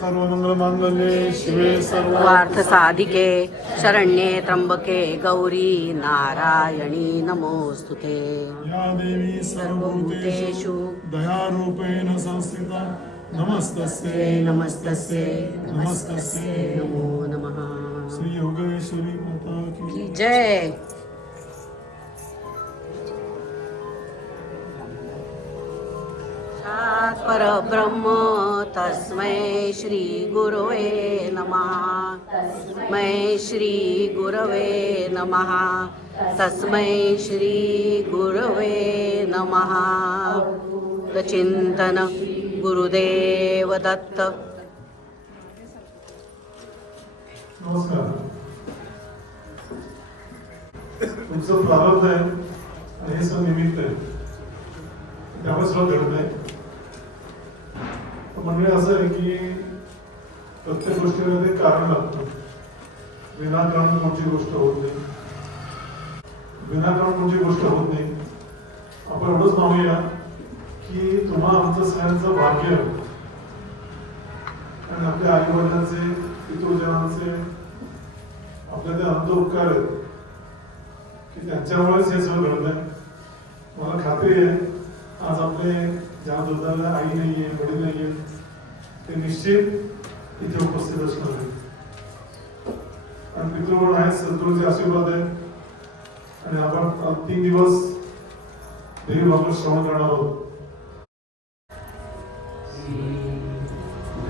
सर्वमंगलमांगल्ये शिवे सर्वार्थ साधिके शरण्ये त्र्यंबके गौरी नारायणी नमोस्तुते। या देवी सर्वभूतेषु दयारूपेण संस्थिता नमस्तस्यै नमस्तस्यै नमस्तस्यै नमो नमः। श्री योगेश्वरी माता की जय। परब्रह्म तस्मै श्री गुरवे नमः। तस्मै श्री गुरवे नमः। तस्मै श्री गुरवे नमः। चिंतन गुरुदेव दत्त। नमस्कार. तुमचं प्रारब्ध आहे आणि हे सण निमित्त आहे त्यामुळे सर्व घडत आहे. म्हणजे असं आहे की प्रत्येक गोष्टीमध्ये कारण लागतं. विनाकारण कोणती गोष्ट होत नाही. विनाकारण कोणती गोष्ट होत नाही. आपण एवढंच मानूया की तुम्हा आमचं सगळ्यांचं भाग्य आणि आपल्या आई वडिलांचे पितृजनांचे आपल्या ते अंतउपकार आहेत की त्यांच्यामुळेच हे सगळं घडत आहे. मला खात्री आहे आज आपले ज्या दुधाला आई नाहीये वडील नाहीये ते निश्चित इथे उपस्थित असणार आहे. आणि पितृगण आहेत, सद्गुरूंचे आशीर्वाद आहेत आणि आपण 3 दिवस देवी भागवत श्रवण करणार आहोत.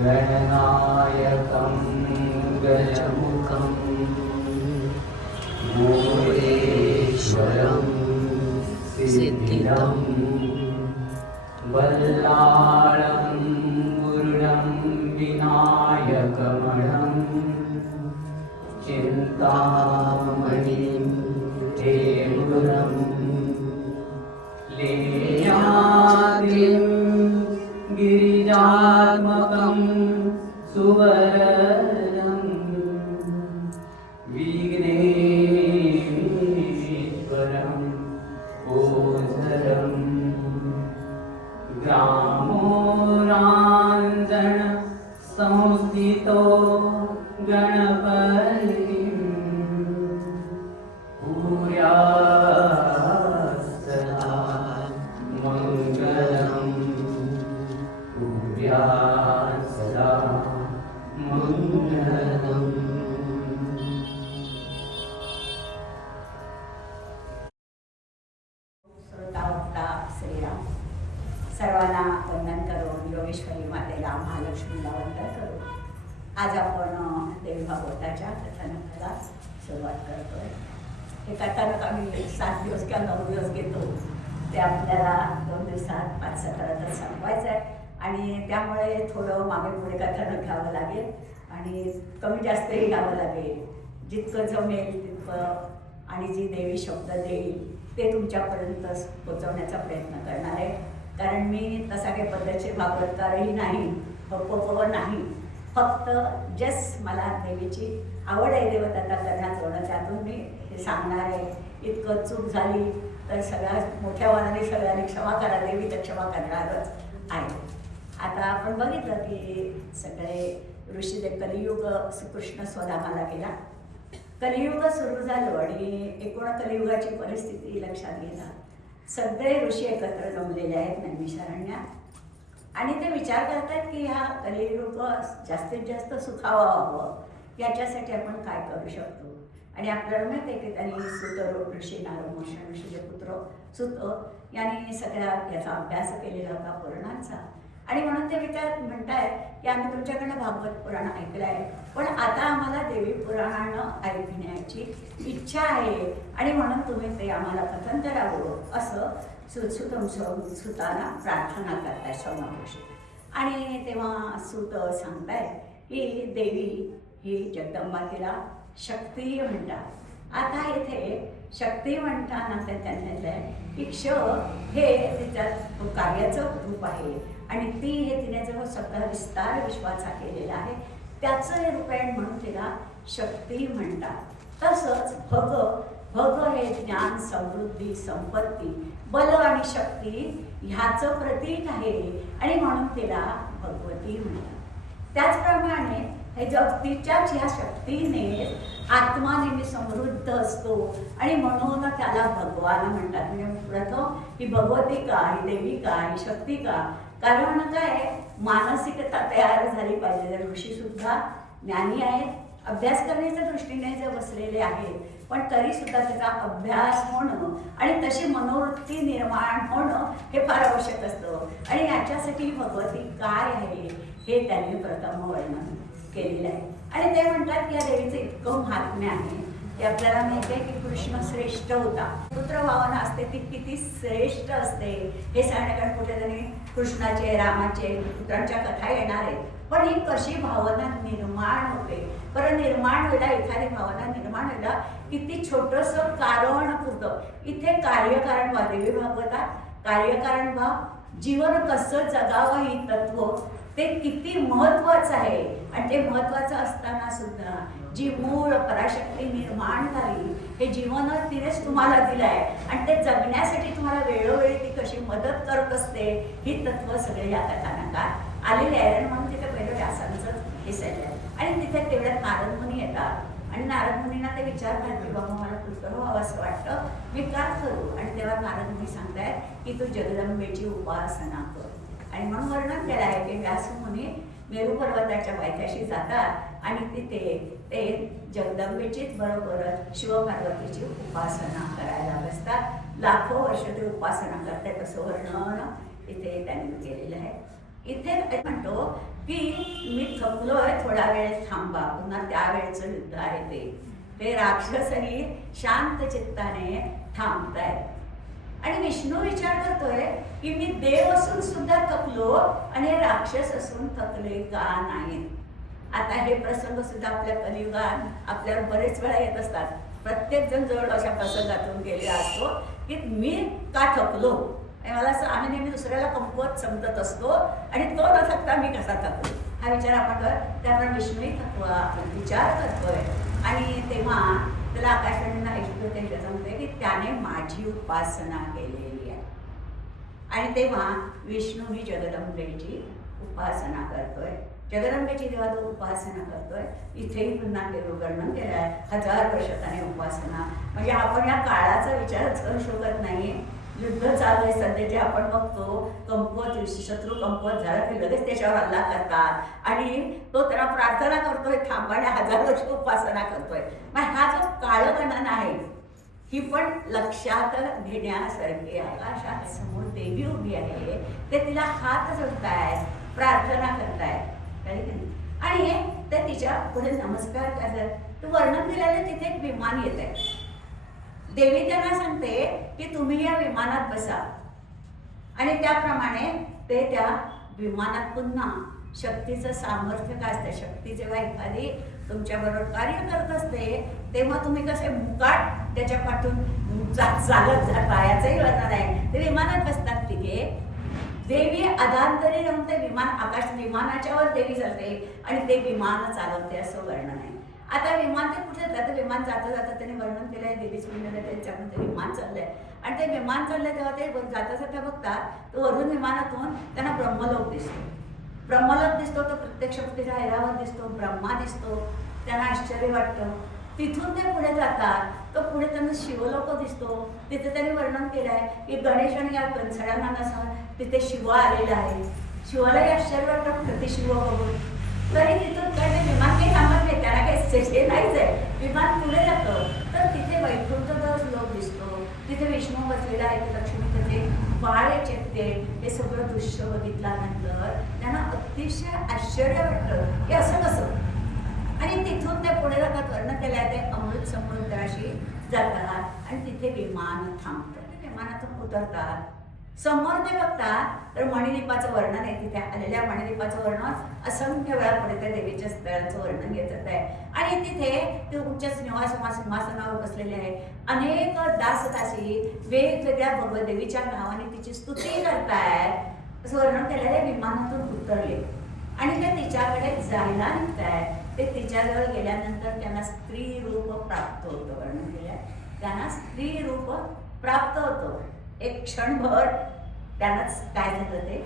गणनायकं गजमुखं मोरेश्वरं सिद्धिदं वल्लाळं गुरुं विनायकमणं चिन्तामणिं हेमुरं लेयाद्रिं गिरिजात्मकं सुवरनं विघ्नेश्वरं ओझरं ग्रामोराञ्जन संस्थितो गणपतिं भूयात् सदा मङ्गलं भूयात् सदा मङ्गलम्. श्रीराम सर्वांना वंदन करून योगेश्वरी मातेला महालक्ष्मीला वंदन करून आज आपण देवी भागवताच्या कथानकाला सुरुवात करतोय. हे कथानक आम्ही 7 दिवस किंवा 9 दिवस घेतो ते आपल्याला 2 दिवसात 5-6 करतच संपवायचं आहे आणि त्यामुळे थोडं मागे पुढे कथानक घ्यावं लागेल आणि कमी जास्तही घ्यावं लागेल. जितकं जमेल तितकं आणि जी देवी शब्द देईल ते तुमच्यापर्यंत पोचवण्याचा प्रयत्न करणार आहे. कारण मी तसा काही पद्धतशीर भागवतकारही नाही, पप्पव नाही, फक्त जस्ट मला देवीची आवड आहे देवदत्ता करण्याचं त्यातून मी हे सांगणार आहे. इतकं चूक झाली तर सगळ्यात मोठ्या मनाने सगळ्यांनी क्षमा करा. देवी तर क्षमा करणारच आहे. आता आपण बघितलं की सगळे ऋषी ते कलियुग श्रीकृष्ण स्वधामाला गेला. कलियुग सुरू झालं आणि एकूण कलियुगाची परिस्थिती लक्षात घेता सगळे ऋषी एकत्र जमलेले आहेत नैमिषारण्यात आणि ते विचार करतात की हा कलियुग जास्तीत जास्त सुखावा व्हावं याच्यासाठी आपण काय करू शकतो. आणि आपल्याला माहिती आहे की त्यांनी सुत ऋषी नारद ऋषीचे पुत्र सुत यांनी सगळ्या याचा अभ्यास केलेला होता पुराणांचा. आणि म्हणून ते म्हणतायत की आम्ही तुमच्याकडनं भागवत पुराण ऐकलं आहे, पण आता आम्हाला देवी पुराणानं ऐकण्याची इच्छा आहे आणि म्हणून तुम्ही ते आम्हाला कथन करावं असं सुताला प्रार्थना करताय सौमऋषी. आणि तेव्हा सुत सांगताय की देवी ही जगदंबा तिला शक्ती म्हणतात. आता इथे शक्ती म्हणताना ते त्यांनी की क्ष हे तिच्या कार्याचं रूप आहे आणि ती हे तिने जो सगळा विस्तार विश्वाचा केलेला आहे त्याचं हे रूपायण म्हणून तिला शक्ती म्हणतात. तसंच भग हे ज्ञान, समृद्धी, संपत्ती, बल आणि शक्ती ह्याचं प्रतीक आहे आणि म्हणून तिला भगवती म्हणतात. त्याचप्रमाणे हे जगतीच्याच ह्या शक्तीने आत्मा नेहमी समृद्ध असतो आणि म्हणून त्याला भगवान म्हणतात. म्हणजे प्रथम ही भगवती का, ही देवी का, ही शक्ती का? कारण काय, मानसिकता तयार झाली पाहिजे. ऋषी सुद्धा ज्ञानी आहेत, अभ्यास करण्याच्या दृष्टीने जे बसलेले आहेत, पण तरी सुद्धा त्याचा अभ्यास होणं आणि तशी मनोवृत्ती निर्माण होणं हे फार आवश्यक असतं. आणि याच्यासाठी भगवती काय आहे हे त्यांनी प्रथम वर्णन केलेलं आहे. आणि ते म्हणतात की या देवीचं इतकं महात्म्य आहे की आपल्याला माहिती आहे की कृष्ण श्रेष्ठ होता. पुत्र भावना असते ती किती श्रेष्ठ असते हे सांगण्याकडे कुठेतरी कृष्णाचे, रामाचे, पुत्रांच्या कथा येणार आहेत. पण ही कशी भावना निर्माण होते, बरं निर्माण व्हायला, एखादी भावना निर्माण व्हायला किती छोटंसं कारण पुरतं. इथे कार्यकारण भाव, देवी भागवतात कार्यकारण भाव, जीवन कसं जगावं ही तत्व ते किती महत्वाचं आहे. आणि ते महत्वाचं असताना सुद्धा जी मूळ पराशक्ती निर्माण झाली हे जीवन तिनेच तुम्हाला दिलं आहे आणि ते जगण्यासाठी तुम्हाला वेळोवेळी ती कशी मदत करत असते ही तत्व सगळे या कथानकात आलेले आहे. आणि म्हणून तिथे पहिलं व्यासांचं हे सगळं आहे. आणि तिथे तेवढ्यात नारद मुनी येतात आणि नारद मुनींना ते विचारतात की बाबा मला पुत्र व्हावं असं वाटतं, मी का करू? आणि तेव्हा नारद मुनी सांगतायत की तू जगदंबेची उपासना कर. आणि म्हणून वर्णन केलं आहे की व्यास मुनी मेरू पर्वताच्या पायथ्याशी जातात आणि तिथे ते जगदंबेचीच बरोबर शिवपार्वतीची उपासना करायला बसतात. लाखो वर्ष ते उपासना करतात असं वर्णन इथे त्यांनी केलेलं आहे. इथे म्हणतो की मी थकलोय, थोडा वेळ थांबा, पुन्हा त्यावेळेचं युद्ध आहे ते राक्षसनी शांत चित्ताने थांबतायत. आणि विष्णू विचार करतोय की मी देव असून सुद्धा थकलो आणि राक्षस असून थकले का नाहीत. आता हे प्रसंग सुद्धा आपल्या कलियुगात आपल्याला बरेच वेळा येत असतात. प्रत्येक जण जवळ अशा प्रसंगातून गेलेला असतो की मी का थकलो. मला असं आम्ही नेहमी दुसऱ्याला कमकुवत समजत असतो आणि तो न थकता मी कसा थकलो हा विचार आपण त्यामुळे विष्णूही थकवा विचार करतोय. आणि तेव्हा त्याला आकाशवाणीनं ऐकतो ते सांगते की त्याने माझी उपासना केलेली आहे. आणि तेव्हा विष्णू ही जगदंबेची उपासना करतोय. जगदंबेची जेव्हा तो उपासना करतोय इथेही पुन्हा वर्णन केलं आहे 1000 वर्ष त्याने उपासना. म्हणजे आपण या काळाचा विचारच करू शकत नाही. युद्ध चालू आहे सध्या जे आपण बघतो, कमकुवत शत्रू कमकुवत झाला की लगेच त्याच्यावर हल्ला करतात आणि तो त्याला प्रार्थना करतोय, थांबाने 1000 वर्ष उपासना करतोय. मग हा जो काळगणन आहे ही पण लक्षात घेण्यासारखी आहे. आकाशात समोर देवी उभी आहे, ते तिला हात जोडतायत, प्रार्थना करतायत आणि ते तिच्या पुढे नमस्कार करतात. तू वर्णन केलेलं तिथे एक विमान येत आहे. देवी त्यांना सांगते की तुम्ही या विमानात बसा आणि त्याप्रमाणे ते त्या विमानात पुन्हा शक्तीचं सामर्थ्य काय असतं. शक्ती जेव्हा एखादी तुमच्याबरोबर कार्य करत असते तेव्हा तुम्ही कसे मुकाट त्याच्या पाठून चालत जाता याचंही वर्णन आहे. ते विमानात बसतात तिथे देवी अधांतरी राहून ते विमान आकाश विमानाच्या वर देवी चालते आणि ते विमान चालवते असं वर्णन आहे. आता विमान ते कुठे जातं, विमान जाता जाता त्यांनी वर्णन केलं आहे देवीच म्हणलं त्यांच्यामध्ये विमान चाललंय आणि ते विमान चाललंय तेव्हा ते जाता जाता बघतात तर वरून विमानातून त्यांना ब्रह्मलोक दिसतो. ब्रह्मलोक दिसतो तो प्रत्यक्ष तिचा ऐरावत दिसतो, ब्रह्मा दिसतो. त्यांना आश्चर्य वाटतं. तिथून ते पुढे जातात तर पुढे त्यांना शिवलोक दिसतो. तिथे त्यांनी वर्णन केलं आहे की गणेश आणि या सगळ्यांना तिथे शिव आलेला आहे. शिवालाही आश्चर्य वाटतं प्रति शिव बघून. तरी तिथून काय ते विमान काही थांबत नाही, त्याला काही हे नाहीच आहे. विमान पुढे जातं तर तिथे वैकुंठचा श्लोक दिसतो, तिथे विष्णू बसलेला आहे, ते लक्ष्मी त्याचे वाळे चेपते. हे सगळं दृश्य बघितल्यानंतर त्यांना अतिशय आश्चर्य वाटतं की असं कसं. आणि तिथून ते पुढे जातात, वर्ण केल्या ते अमृत समुद्राशी जातात आणि तिथे विमान थांबतं. ते विमानातून उतरतात. समोर ते बघतात तर मणिदीपाचं वर्णन आहे. तिथे आलेल्या मणिदीपाचं वर्णन असंख्य वेळा पुढे त्या देवीच्या स्थळाचं वर्णन घेतलं आहे. आणि तिथे ते उच्च सिंहासनावर बसलेले आहे. अनेक दासदासी वेगवेगळ्या भगवत देवीच्या नावाने तिची स्तुती करतायत असं वर्णन केलेलं विमानातून उतरले. आणि ते तिच्याकडे जायला निघतायत. ते तिच्याजवळ गेल्यानंतर त्यांना स्त्री रूप प्राप्त होतं. वर्णन केलं त्यांना स्त्री रूप प्राप्त होतं. एक क्षणभर त्यांनाच काय झालं ते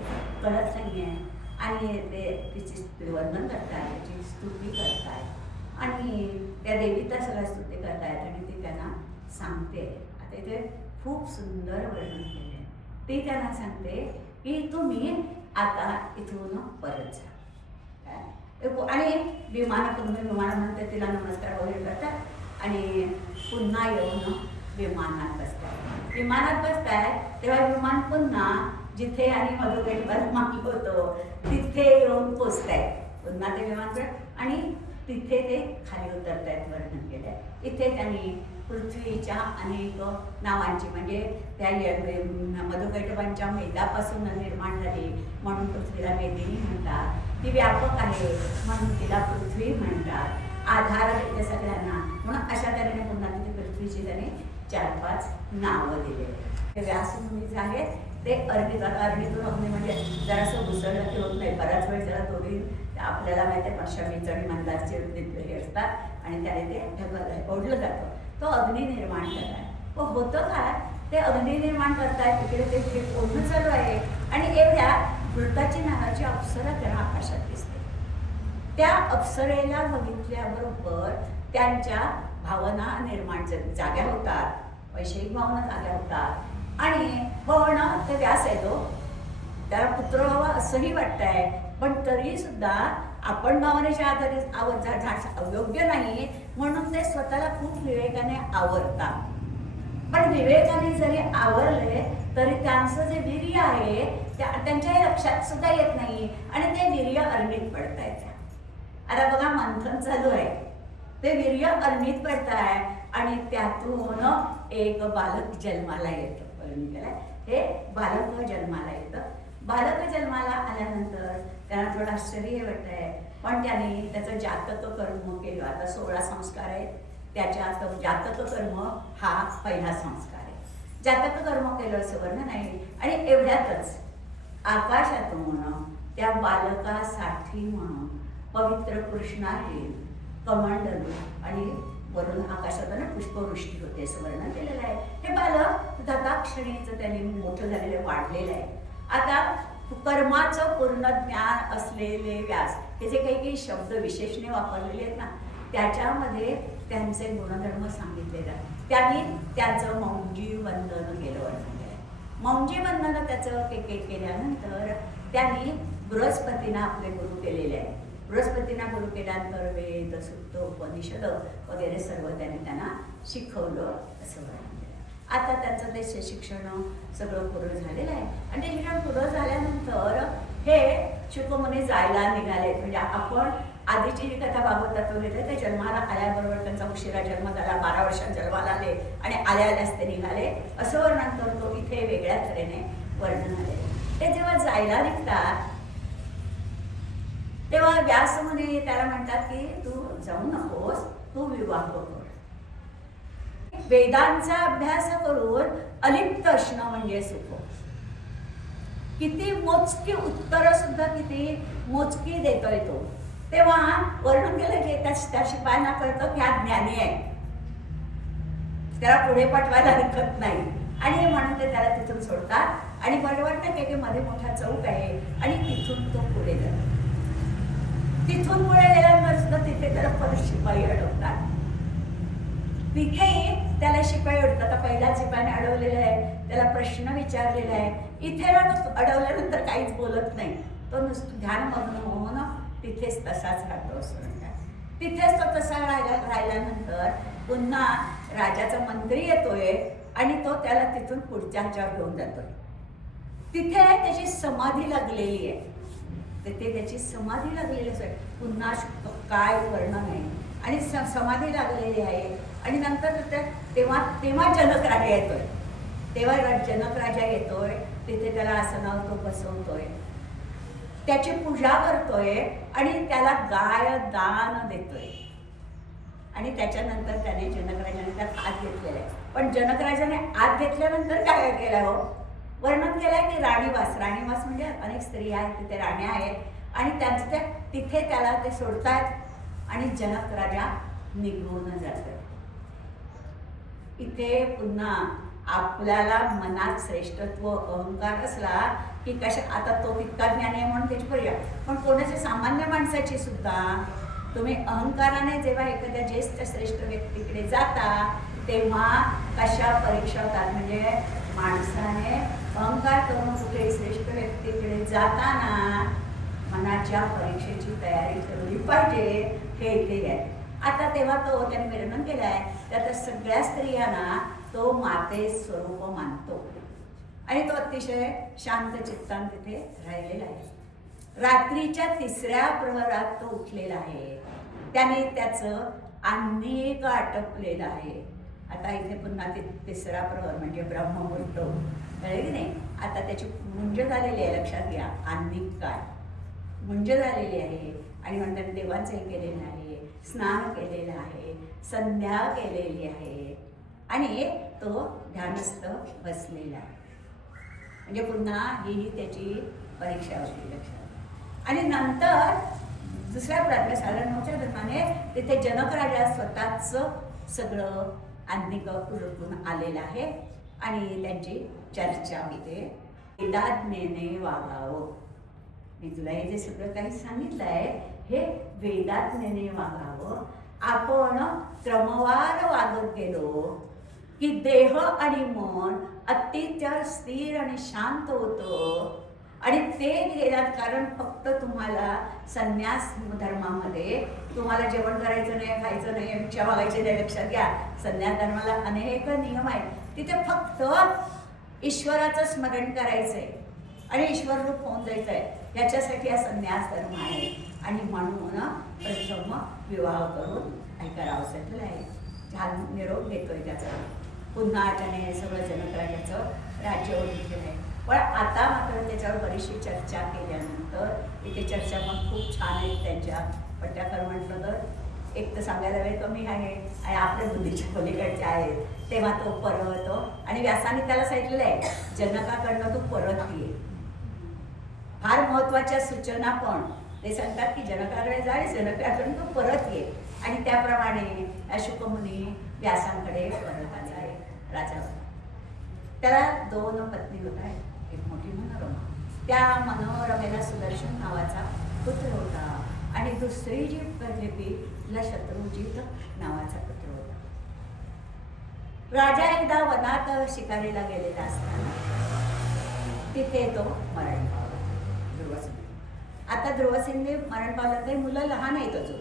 कळत नाही आहे. आणि ते तिची वर्णन करतायत, त्याची स्तुती करतायत आणि त्या देवीचा सगळ्या स्तुती करतायत आणि ती त्यांना सांगते. आता इथे खूप सुंदर वर्णन केले. ती त्यांना सांगते की तुम्ही आता इथून परत जा. आणि विमान म्हणते तिला नमस्कार वगैरे करतात आणि पुन्हा येऊन विमानात बसतात. विमानात बसताय तेव्हा विमान पुन्हा जिथे आणि मधुगेटवर मागलं होतं तिथे येऊन पोचताय. पुन्हा ते विमान आणि तिथे ते खाली उतरतायत. वर्णन केलंय इथे त्यांनी पृथ्वीच्या अनेक नावांची म्हणजे त्या मधुकैटभांच्या मेदापासून निर्माण झाली म्हणून पृथ्वीला मेदिनी म्हणतात. ती व्यापक आहे म्हणून तिला पृथ्वी म्हणतात. आधार देते सगळ्यांना म्हणून अशा तऱ्हेने पुन्हा तिथे पृथ्वीची त्याने 4-5 नावं दिले. हे व्यासमुनी जे आहेत ते अरणीतून अग्नी म्हणजे जरासं घुसळलं की होत नाही. बराच वेळ जरा दोन्ही आपल्याला माहिती आहे पण शमीचं आणि मंदारचे हे असतात आणि त्याने ते ओढलं जातं. तो अग्नी निर्माण करताय. होतं काय ते अग्नी निर्माण करताय तिकडे ते ओढणं चालू आहे आणि एवढ्या वृत्ताची नावाची अप्सरा त्यांना आकाशात दिसते. त्या अप्सरेला बघितल्याबरोबर त्यांच्या भावना निर्माण जाग्या होतात. वैषयिक भावना जाग्या होतात आणि भावना ते व्यास येतो. त्याला पुत्र व्हावा असंही वाटतंय पण तरी सुद्धा आपण भावनेच्या आधारे योग्य नाही म्हणून ते स्वतःला खूप विवेकाने आवरतात. पण विवेकाने जरी आवरले तरी त्यांचं जे वीर्य आहे त्यांच्या लक्षात सुद्धा येत नाही आणि ते वीर्य अरणीत पडतायत. आता बघा मंथन चालू आहे. ते वीर्य अरणीत पडताय आणि त्यातून एक बालक जन्माला येतं. हे बालक जन्माला येतं. बालक जन्माला आल्यानंतर त्यांना थोडं आश्चर्य वाटतंय पण त्याने त्याचं जातक कर्म केलं. आता 16 संस्कार आहेत. त्याच्यात जातक कर्म हा पहिला संस्कार आहे. जातक कर्म केलं असं वर्णन नाही. आणि एवढ्यातच आकाशातून त्या बालकासाठी म्हणून पवित्र कृष्णाने कमंडलू आणि वरून आकाशातून पुष्पवृष्टी होते असं वर्णन केलेलं आहे. हे बालक दत्ताक्षणीचं त्यांनी मोठं झालेलं वाढलेलं आहे. आता कर्माचं पूर्ण ज्ञान असलेले व्यास हे जे काही शब्द विशेषणे वापरलेले आहेत ना त्याच्यामध्ये त्यांचे गुणधर्म सांगितलेले आहेत. त्यांनी त्यांचं मौंजी वंदन केलं वर्णन केलं. मौंजी वंदन त्याचं केल्यानंतर त्यांनी बृहस्पतींना आपले गुरु केलेले आहे. बृहस्पतींना गुरु केल्यानंतर वेद सुक्त उपनिषद वगैरे सर्व त्यांना शिकवलं असं वर्णन केलं. आता त्यांचं ते शिक्षण सगळं पूर्ण झालेलं आहे आणि ते शिक्षण पूर्ण झाल्यानंतर हे शुकमुनी जायला निघाले. म्हणजे आपण आधीची जी कथा भागवतात वगैरे ते जन्माला आल्याबरोबर त्यांचा उशिरा जन्म झाला. 12 वर्षात जन्माला आले आणि आल्यास ते निघाले असं वर्णन करतो. इथे वेगळ्या तऱ्हेने वर्णन आले. ते जेव्हा जायला निघतात तेव्हा व्यासमुनी त्याला म्हणतात की तू जाऊ नकोस, तू विवाह कर. वेदांचा अभ्यास करून अलिप्त असणं म्हणजे सुख. किती मोजकी उत्तर सुद्धा किती मोजकी देतोय तो. तेव्हा वर्णन केलं की त्या शिपायांना कळतं की हा ज्ञानी आहे, त्याला पुढे पाठवायला हरकत नाही आणि म्हणून ते त्याला तिथून सोडतात आणि बरं वाटतं की मध्ये मोठा चौक आहे आणि तिथून तो पुढे जातो. तिथून पुढे गेल्यानंतर सुद्धा तिथे त्याला परत शिपाई अडवतात. तिथेही त्याला शिपाई अडवतात. आता पहिल्या शिपाईने अडवलेलं आहे, त्याला प्रश्न विचारलेला आहे. इथे अडवल्यानंतर काहीच बोलत नाही. तो नुसतं ध्यानमग्न होऊन तिथेच तसाच राहतो असं म्हणतात. तिथेच तो तसा राहिल्यानंतर पुन्हा राजाचा मंत्री येतोय आणि तो त्याला तिथून पुढच्या ह्याच्यावर घेऊन जातोय. तिथे त्याची समाधी लागलेली आहे. तिथे त्याची समाधी लागलेली आहे. पुन्हा काय वर्णन आहे आणि समाधी लागलेली आहे. आणि नंतर तेव्हा जनक राजा येतोय. तेव्हा जनक राजा येतोय. तिथे त्याला आसनावर तो बसवतोय, त्याची पूजा करतोय आणि त्याला गाय दान देतोय. आणि त्याच्यानंतर त्याने जनकराजाने त्यात हात घेतलेला आहे. पण जनकराजाने हात घेतल्यानंतर काय केलं हो, वर्णन केलंय की राणीवास म्हणजे अनेक स्त्रिया आहेत, तिथे राण्या आहेत आणि त्यांचं तिथे त्याला ते सोडतायत आणि जनक राजा निघून जातोय. इथे पुन्हा आपल्याला मनात श्रेष्ठत्व अहंकार असला की कशा, आता तो तितका ज्ञानी आहे म्हणून त्याची पर्याय, पण कोणाच्या सामान्य माणसाची सुद्धा तुम्ही अहंकाराने जेव्हा एखाद्या ज्येष्ठ श्रेष्ठ व्यक्तीकडे जाता तेव्हा कशा परीक्षा होतात. म्हणजे माणसाने अहंकार करून कुठे श्रेष्ठ व्यक्तीकडे जाताना मनाच्या परीक्षेची तयारी ठेवली पाहिजे. हे इथे आहे. आता तेव्हा तो त्याने वर्णन केलं आहे, त्या सगळ्या स्त्रियांना तो माते स्वरूप मानतो आणि तो अतिशय शांत चित्तान तिथे राहिलेला आहे. रात्रीच्या 3ऱ्या प्रहरात तो उठलेला आहे. त्याने त्याचं अनेक आटपलेलं आहे. आता इथे पुन्हा 3रा प्रहर म्हणजे ब्रह्ममुहूर्त कळले की नाही. आता त्याची मुंज झालेली आहे, लक्षात घ्या. अनेक काय मुंज झालेली आहे आणि म्हणतात देवांचंही केलेलं आहे, स्नान केलेलं आहे, संध्या केलेली आहे आणि तो ध्यानस्थ बसलेला आहे. म्हणजे पुन्हा ही त्याची परीक्षा होती, लक्षात. आणि नंतर दुसऱ्या प्रार्थना 9च्या दरम्याने तिथे जनक राजा स्वतःच सगळं आत्मिक उलटून आलेलं आहे आणि त्यांची चर्चा होते. वेदाज्ञेने वागावं. मी तुला हे जे सगळं काही सांगितलं आहे हे वेदाज्ञेने वागावं. आपण क्रमवार वागत गेलो की देह आणि मन अतिशय स्थिर आणि शांत होतं आणि ते गेल्यात. कारण फक्त तुम्हाला संन्यास धर्मामध्ये तुम्हाला जेवण करायचं नाही, खायचं नाही, भिक्षा मागायची नाही, लक्षात घ्या. संन्यास धर्माला अनेक नियम आहेत. तिथे फक्त ईश्वराचं स्मरण करायचंय आणि ईश्वर रूप होऊन जायचं आहे. याच्यासाठी हा संन्यास धर्म आहे आणि म्हणून प्रथम विवाह करून काही करावं आहे. छान निरोप घेतोय त्याचा. पुन्हा त्याने सगळं जनकराजाचं राज्य घेतलेलं आहे. पण आता मात्र त्याच्यावर बरीचशी चर्चा केल्यानंतर इथे चर्चा मग खूप छान आहेत त्यांच्या. पण त्या खरं म्हटलं तर एक तर सांगायला वेळ कमी आहे आणि आपल्या बुद्धीच्या पलीकडचे आहेत. तेव्हा तो परत आणि व्यासाने त्याला सांगितलेलं आहे जनकाकडनं तू परत ये. फार महत्वाच्या सूचना पण ते सांगतात की जनकाकडे जा आणि जनकाकडून तू परत ये. आणि त्याप्रमाणे शुकमुनी व्यासांकडे परत आले आहे. राजा त्याला 2 पत्नी होता. एक मोठी मनोरमा. त्या मनोरमेला सुदर्शन नावाचा पुत्र होता आणि दुसरी जी पत्नी तिला शत्रुजित नावाचा पुत्र होता. राजा एकदा वनात शिकारीला गेलेला असताना तिथे तो मरण पावला. ध्रुवसेन. आता ध्रुवसेनने मरण पावलं. काही मुलं लहान आहेत अजून,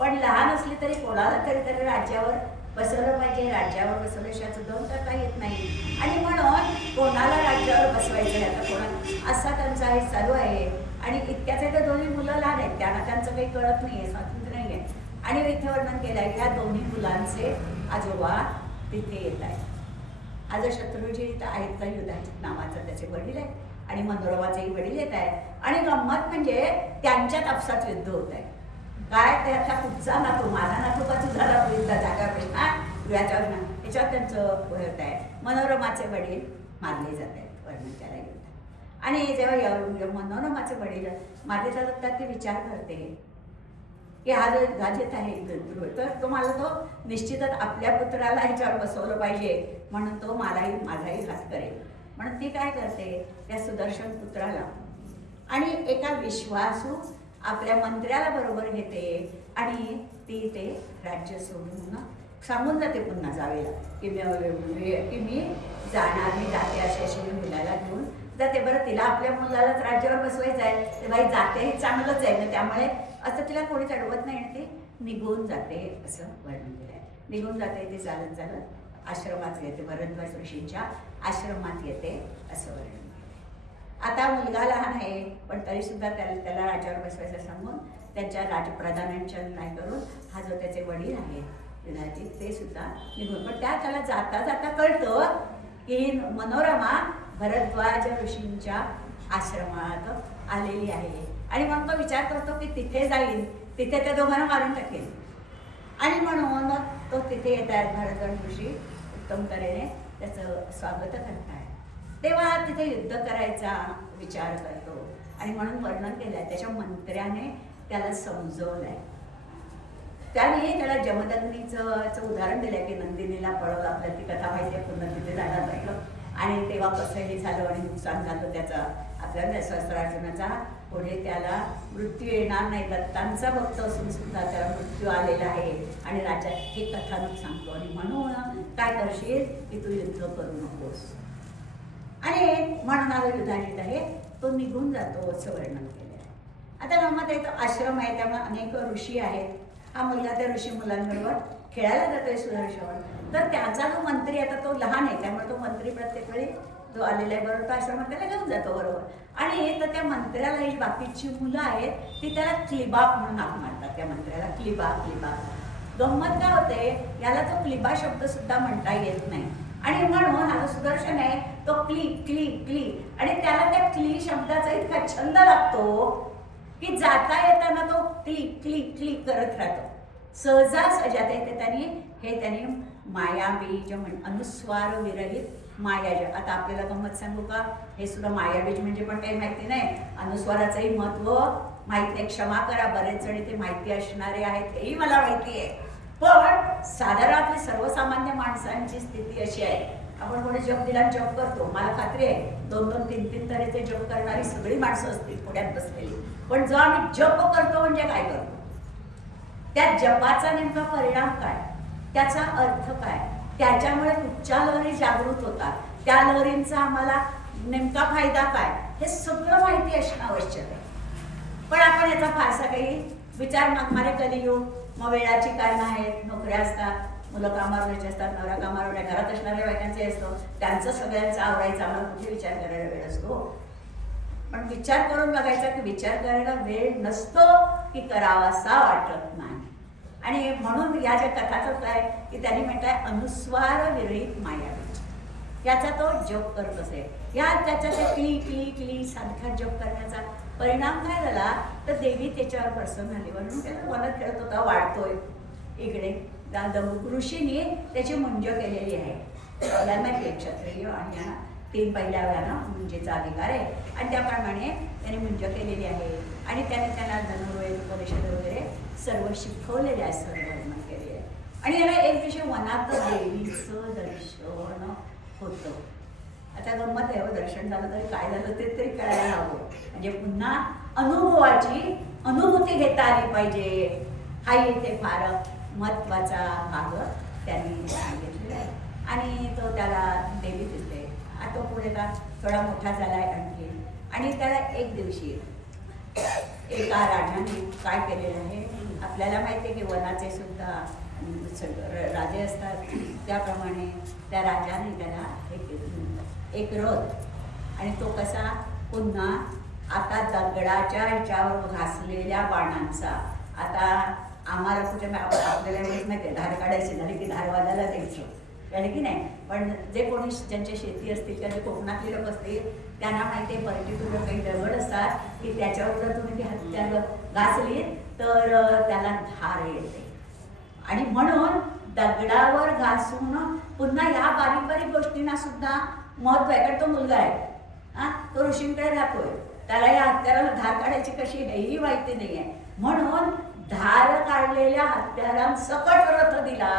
पण लहान असली तरी कोणाला तरी राज्यावर बसवलं पाहिजे. राज्यावर बसवल्याशिवाय सुद्धा काही येत नाही आणि म्हणून कोणाला राज्यावर बसवायचं आहे आता कोणा असा त्यांचा हे चालू आहे. आणि इतक्याचे तर दोन्ही मुलं लहान आहेत, त्यांना त्यांचं काही कळत नाही आहे, स्वातंत्र्य नाही आहे. आणि इथे वर्णन केलं आहे की ह्या दोन्ही मुलांचे आजोबा तिथे येत आहेत. आज शत्रुजित आहेत का युधाजित नावाचा त्याचे वडील आहेत आणि मनोरमाचेही वडील येत आहेत. आणि गंमत म्हणजे त्यांच्यात आपसात युद्ध होत आहे. काय त्याचा कुठचा नातू माझा नातू का तुझा नातू युद्ध जागापेक्षा याच्यावर ना याच्यावर त्यांचं होत आहे. मनोरमाचे वडील मारले जात आहेत वर्णन त्याला युद्ध. आणि जेव्हा मनोरमाचे वडील मारले जातात तर ते विचार करते की हा जो गाजेत आहे तर तुम्हाला तो निश्चितच आपल्या पुत्राला ह्याच्यावर बसवलं पाहिजे म्हणून तो माझाही घात करेल. म्हणून ती काय करते त्या सुदर्शन पुत्राला आणि एका विश्वासू आपल्या मंत्र्याला बरोबर घेते आणि ती ते राज्य सोडून सांगून जाते पुन्हा जावेला की मी जाणार, मी जाते अशी मी मुलाला घेऊन जाते. बरं तिला आपल्या मुलालाच राज्यावर बसवायचं आहे तर बाई जाते हे चांगलंच आहे ना, त्यामुळे असं तिला कोणीच अडवत नाही आणि ती निघून जाते असं वर्णन केलं आहे. निघून जाते ते चालत चालत आश्रमात येते, भरद्वाज ऋषींच्या आश्रमात येते असं वर्णन केलं. आता मुलगा लहान आहे पण तरी सुद्धा त्याला राज्यावर बसवायचं सांगून त्यांच्या राजप्रधानांच्या नाही करून हा जो त्याचे वडील आहेत युधाजित ते सुद्धा निघून, पण त्याला जाता जाता कळतं की मनोरमा भरद्वाज ऋषींच्या आश्रमात आलेली आहे. आणि मग तो विचार करतो की तिथे जाईल, तिथे त्या दोघांना मारून टाकेल. आणि म्हणून तो तिथे येत आहेत भरद्वाज ऋषी उत्तम तऱ्हेने त्याचं स्वागत करतायत. तेव्हा तिथे युद्ध करायचा विचार करतो आणि म्हणून वर्णन केलंय त्याच्या मंत्र्याने त्याला समजवलंय. त्याने त्याला जमदग्नीचं उदाहरण दिलंय की नंदिनीला पळवलं, आपल्याला ती कथा माहिती आहे पूर्ण, तिथे जायला पाहिलं आणि तेव्हा कसं हे झालं आणि नुकसान झालं त्याचं आपल्याला सहस्त्रार्जुनाचा. पुढे त्याला मृत्यू येणार नाही, दत्तांचा भक्त असून सुद्धा त्याला मृत्यू आलेला आहे आणि राजा हे कथानक सांगतो. आणि म्हणून काय करशील की तू युद्ध करू नकोस. आणि म्हणून आलं युधाजित आहे तो निघून जातो असं वर्णन केलं आहे. आता गमत आहे, तो आश्रम आहे त्यामुळे अनेक ऋषी आहेत. हा मुलगा त्या ऋषी मुलांबरोबर खेळायला जातोय सुदर्शन. तर त्याचा जो मंत्री आता तो लहान आहे त्यामुळे तो मंत्री प्रत्येक वेळी जो आलेला आहे बरोबर तो आश्रमात त्याला घेऊन जातो बरोबर. आणि तर त्या मंत्र्याला ही बाकीची मुलं आहेत ती त्याला क्लिबाक म्हणून हाक मारतात. त्या मंत्र्याला क्लिबाक. गंमत काय होते, याला तो क्लिबा शब्द सुद्धा म्हणता येत नाही. आणि म्हणून हा सुदर्शन आहे तो क्ली आणि त्याला त्या क्ली शब्दाचा इतका छंद लागतो की जाता येताना तो क्ली करत राहतो. सहजासहजात येते त्याने मायाबीज अनुस्वार विरहित मायाज. आता आपल्याला गंमत सांगू का, हे सुद्धा मायाबीज म्हणजे पण काही माहिती नाही. अनुस्वाराचंही महत्व माहिती आहे, क्षमा करा बरेच जण ते माहिती असणारे आहेत हेही मला माहिती आहे. पण साधारण आपली सर्वसामान्य माणसांची स्थिती अशी आहे, आपण कोणी जप दिला जप करतो, मला खात्री आहे 2-2, 3-3 तऱ्हेचे जप करणारी सगळी माणसं असतील पुण्यात बसलेली. पण जो आम्ही जप करतो म्हणजे काय करतो, त्या जपाचा नेमका परिणाम काय, त्याचा अर्थ काय, त्याच्यामुळे कुठच्या लहरी जागृत होतात, त्या लहरींचा आम्हाला नेमका फायदा काय, हे सगळं माहिती असणं आवश्यक आहे. पण आपण याचा फारसा काही विचार मागणारे कधी येऊ. मग वेळाची कारणं आहेत, नोकऱ्या असतात, मुलं कामावर असतात, नवरा कामावर, घरात असणाऱ्या बायकांचे असतो, त्यांचं सगळ्यांचं आवरायचं, आम्हाला कुठे विचार करायला वेळ असतो. पण विचार करून बघायचा की विचार करायला वेळ नसतो की करावासा वाटत नाही. आणि म्हणून या ज्या कथाच काय की त्यांनी म्हटलंय अनुस्वार विरहित मायाबीज, याचा तो जप करत असे. या त्याच्या त्या क्ली सारखा जप करण्याचा परिणाम काय झाला तर देवी त्याच्यावर प्रसन्न झाली. म्हणून त्याला वनात खेळत होता, वाढतोय इकडे. ऋषीने त्याची मुंज केलेली आहे. आपल्याला माहिती आहे क्षत्रिय आणि यांना 3 पहिल्या व्यानं मुंजेचा अधिकार आहे आणि त्याप्रमाणे त्याने मुंज केलेली आहे. आणि त्याने त्यांना धनुर्वेद उपनिषद वगैरे सर्व शिकवलेले आहे, सर्व वर्णन केले आहे. आणि याला एक दिवशी वनात देवीचं दर्शन होतं. आता गंमत आहे, दर्शन झालं तरी काय झालं ते तरी कळायला हवं, म्हणजे पुन्हा अनुभवाची अनुभूती घेता आली पाहिजे. हा इथे फार महत्त्वाचा भाग त्यांनी सांगितलेला आहे. आणि तो त्याला देवी दिसते. आता तो पुढे का थोडा मोठा झाला आहे आणखी. आणि त्याला एक दिवशी एका राजाने काय केलेलं आहे, आपल्याला माहिती आहे की वनाचे सुद्धा राजे असतात, त्याप्रमाणे त्या राजाने त्याला एक रथ आणि तो कसा पुन्हा आता दगडाच्या ह्याच्यावर घासलेल्या बाणांचा. आता आम्हाला कुठे आपल्याला एवढंच माहिती आहे, धार काढायची झाली की धार वाजायला द्यायचं कळलं की नाही. पण जे कोणी ज्यांच्या शेती असतील किंवा जे कोकणातले लोक असतील त्यांना माहिती आहे पर्टिक्युलर काही दगड असतात की त्याच्यावर जर तुम्ही ती हत्या घासली तर त्याला धार येते. आणि म्हणून दगडावर घासून पुन्हा या बारीक बारीक गोष्टींना सुद्धा महत्व आहे. कारण तो मुलगा आहे, तो ऋषींकडे राहतोय, त्याला या हत्याराला धार काढायची कशी हेही माहिती नाही आहे. म्हणून धार काढलेल्या हत्यारांसकट रथ दिला.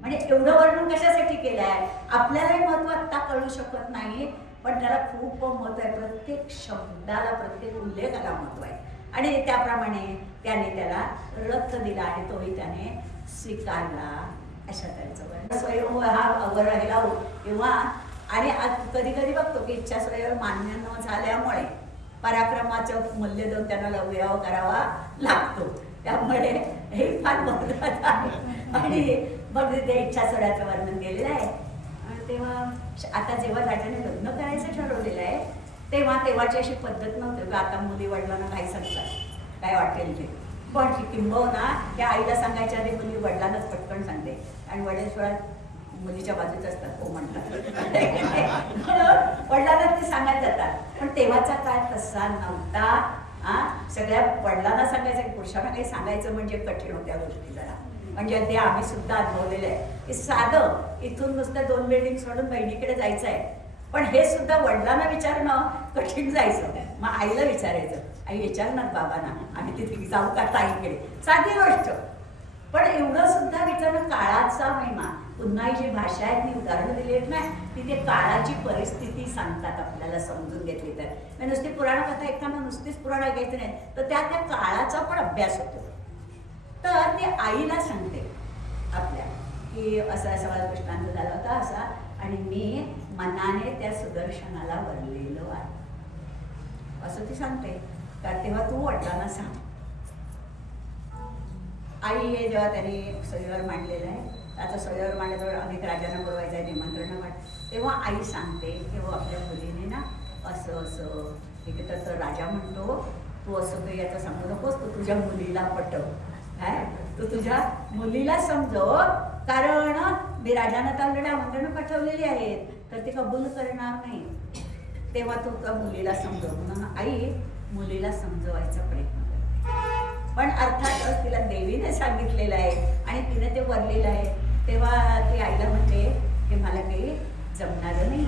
म्हणजे एवढं वर्णन कशासाठी केलं आहे, आपल्यालाही महत्व आत्ता कळू शकत नाही, पण त्याला खूप महत्व आहे. प्रत्येक शब्दाला प्रत्येक उल्लेखाला महत्व आहे. आणि त्याप्रमाणे त्याने त्याला रथ दिला आणि तोही त्याने स्वीकारला. अशा त्यांचं वर्णन स्वयं हा अवर राहिला किंवा. आणि कधी कधी बघतो की इच्छा स्वयं मान्य न झाल्यामुळे पराक्रमाचं मूल्य देऊन त्यांना विराव करावा लागतो. त्यामुळे हे फार महत्वाचं आहे. आणि मग ते इच्छा सोडाचं वर्णन केलेलं आहे. आणि तेव्हा आता जेव्हा राजाने लग्न करायचं ठरवलेलं आहे तेव्हाची अशी पद्धत नव्हती का आता मुली वडिलांना काही सांगतात काय वाटेल ते. पण किंबहुना त्या आईला सांगायच्या आधी मुली वडिलांनाच पटकन सांगते आणि वडील सोडा मुलीच्या बाजूच असतात हो म्हणतात. वडिलांना ते सांगायला जातात. पण तेव्हाचा काळ तसा नव्हता. सगळ्या वडिलांना सांगायचं पुरुषांना काही सांगायचं म्हणजे कठीण होत्या गोष्टी जरा. म्हणजे ते आम्ही सुद्धा अनुभवलेलं आहे की साधं इथून नुसतं 2 बिल्डिंग सोडून बहिणीकडे जायचं आहे पण हे सुद्धा वडिलांना विचारणं कठीण जायचं. मग आईला विचारायचं आई विचारणार बाबांना आम्ही तिथे जाऊ का ताईकडे साधी गोष्ट. पण एवढं सुद्धा विचारणं काळाचा महिमा. पुन्हा जी भाषा आहेत मी उदाहरणं दिली आहेत ना ती ते काळाची परिस्थिती सांगतात आपल्याला समजून घेतली तर. नुसती पुराण कथा ऐकताना नुसतीच पुराण ऐकायचं नाही तर त्या काळाचा पण अभ्यास होतो. तर ते आईला सांगते आपल्या की असं असं मला दृष्टांत झाला होता असा आणि मी मनाने त्या सुदर्शनाला वरलेलो आहे असं ती सांगते. तर तेव्हा तू वडिलांना सांग. आई हे जेव्हा त्यांनी सगळीवर मांडलेलं आहे आता सगळ्यावर मांडल्यावर अनेक राजांना बोलवायचं आहे निमंत्रण वाट तेव्हा आई सांगते की हो आपल्या मुलीने ना असं असं ठीक आहे. तर राजा म्हणतो तू असं काही याचं सांगू नकोस तू तुझ्या मुलीला पटव काय तू तुझ्या मुलीला समजव कारण मी राजांना तर ऑलरेडी आमंत्रणं पाठवलेली आहेत तर ते कबूल करणार नाही. तेव्हा तू त्या मुलीला समजव म्हणून आई मुलीला समजवायचा प्रयत्न करते. पण अर्थातच तिला देवीने सांगितलेलं आहे आणि तिने ते वरलेलं आहे. तेव्हा ती आईला म्हणते की मला काही जमणारं नाही.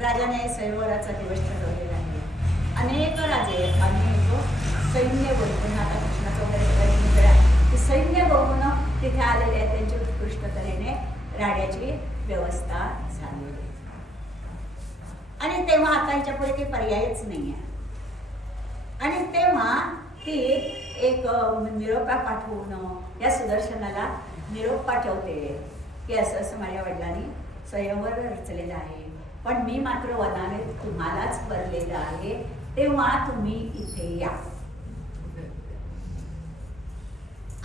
राजाने स्वयंवराचा दिवस ठरवलेला आहे. अनेक राजे अनेक सैन्य बघून आता कृष्णाचं वगैरे सगळं सैन्य बघून तिथे आलेले आहेत. त्यांची उत्कृष्ट तऱ्हेने राड्याची व्यवस्था झालेली आहे. आणि तेव्हा आता ह्याच्या पुढे काही पर्यायच नाही आहे. आणि तेव्हा ती एक निरोपा पाठवून या सुदर्शनाला निरोप पाठवते की असं असं माझ्या वडिलांनी स्वयंवर रचलेलं आहे पण मी मात्र वनाने तुम्हालाच वरलेलं आहे तेव्हा तुम्ही इथे या.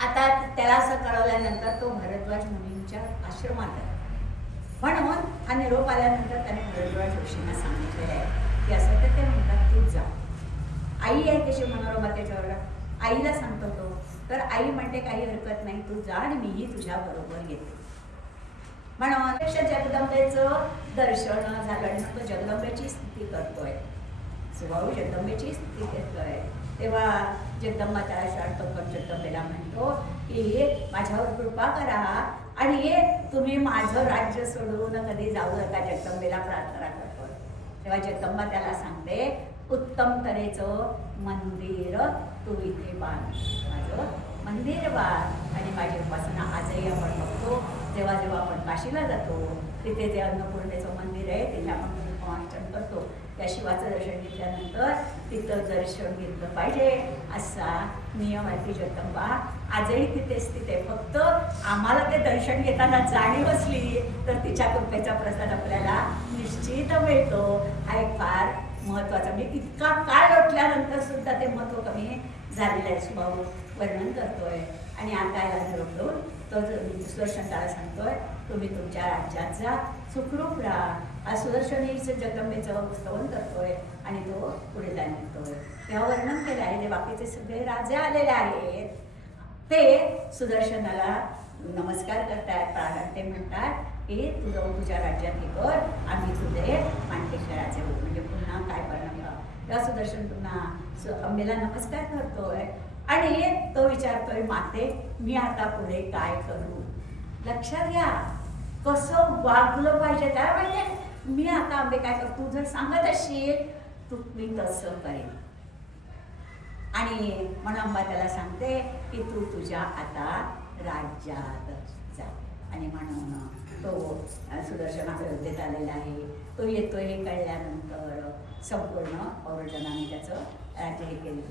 आता त्याला असं कळवल्यानंतर तो भरद्वाज मुनींच्या आश्रमात आहे. म्हणून हा निरोप आल्यानंतर त्याने भरद्वाज ऋषींना सांगितलेलं आहे की असं तर ते म्हणतात तू जा. आई आहे त्याची मनोरमा त्याच्यावर आईला सांगतो तो तर आई म्हणते काही हरकत नाही तू जा आणि मीही तुझ्या बरोबर येते. म्हणून जगदंबेचं दर्शन झालं आणि तो जगदंबेची स्तुती करतोय. सुभाऊ जगदंबेची स्तुती करतोय तेव्हा जगदंबा त्याला शाळतो पण जगदंबेला म्हणतो की माझ्यावर कृपा करा आणि तुम्ही माझं राज्य सोडून कधी जाऊ नका. जगदंबेला प्रार्थना करतो. तेव्हा जगदंबा त्याला सांगते उत्तम तऱ्हेचं मंदिर तू इथे बांध. माझं मंदिर बांध आणि माझी उपासना आजही आपण बघतो. जेव्हा जेव्हा आपण काशीला जातो तिथे जे अन्नपूर्णेचं मंदिर आहे तिथे आपण वाचन करतो. त्या शिवाचं दर्शन घेतल्यानंतर तिथं दर्शन घेतलं पाहिजे असा नियम आहे. ती जगदंबा आजही तिथेच तिथे फक्त आम्हाला ते दर्शन घेताना जाणीव असली तर तिच्या कृपेचा प्रसाद आपल्याला निश्चित मिळतो. हा एक फार महत्वाचा म्हणजे इतका काळ लोटल्यानंतर सुद्धा ते महत्व कमी झालेलं आहे. स्वभाव वर्णन करतोय आणि आता याला निरोप देऊन तो सुदर्शन त्याला सांगतोय तुम्ही तुमच्या राज्यात जा सुखरूप राहा. सुदर्शनीचं जगदंबेचं स्तवन करतोय आणि तो पुढे जाय निघतोय. तेव्हा वर्णन केलं आहे जे बाकीचे सगळे राजे आलेले आहेत ते सुदर्शनाला नमस्कार करतायत. प्राण ते म्हणतात की तू जाऊन तुझ्या राज्यात हे कर आम्ही तुझे मांडलेले राजे होऊ. म्हणजे पुन्हा काय परिणाम तेव्हा सुदर्शन पुन्हा अंबेला नमस्कार करतोय आणि तो विचारतोय माते मी आता पुढे काय करू. लक्षात घ्या कसं वागलं पाहिजे. त्याला म्हणजे मी आता आंबे काय करतो तू जर सांगत असशील तू मी तसं करेन. आणि म्हणून अंबा त्याला सांगते की तू तुझ्या आता राज्यात जा. आणि म्हणून तो सुदर्शन अयोध्येत आलेला आहे. तो येतोय हे कळल्यानंतर संपूर्ण पौरजनाने त्याचं राज्य हे केलं.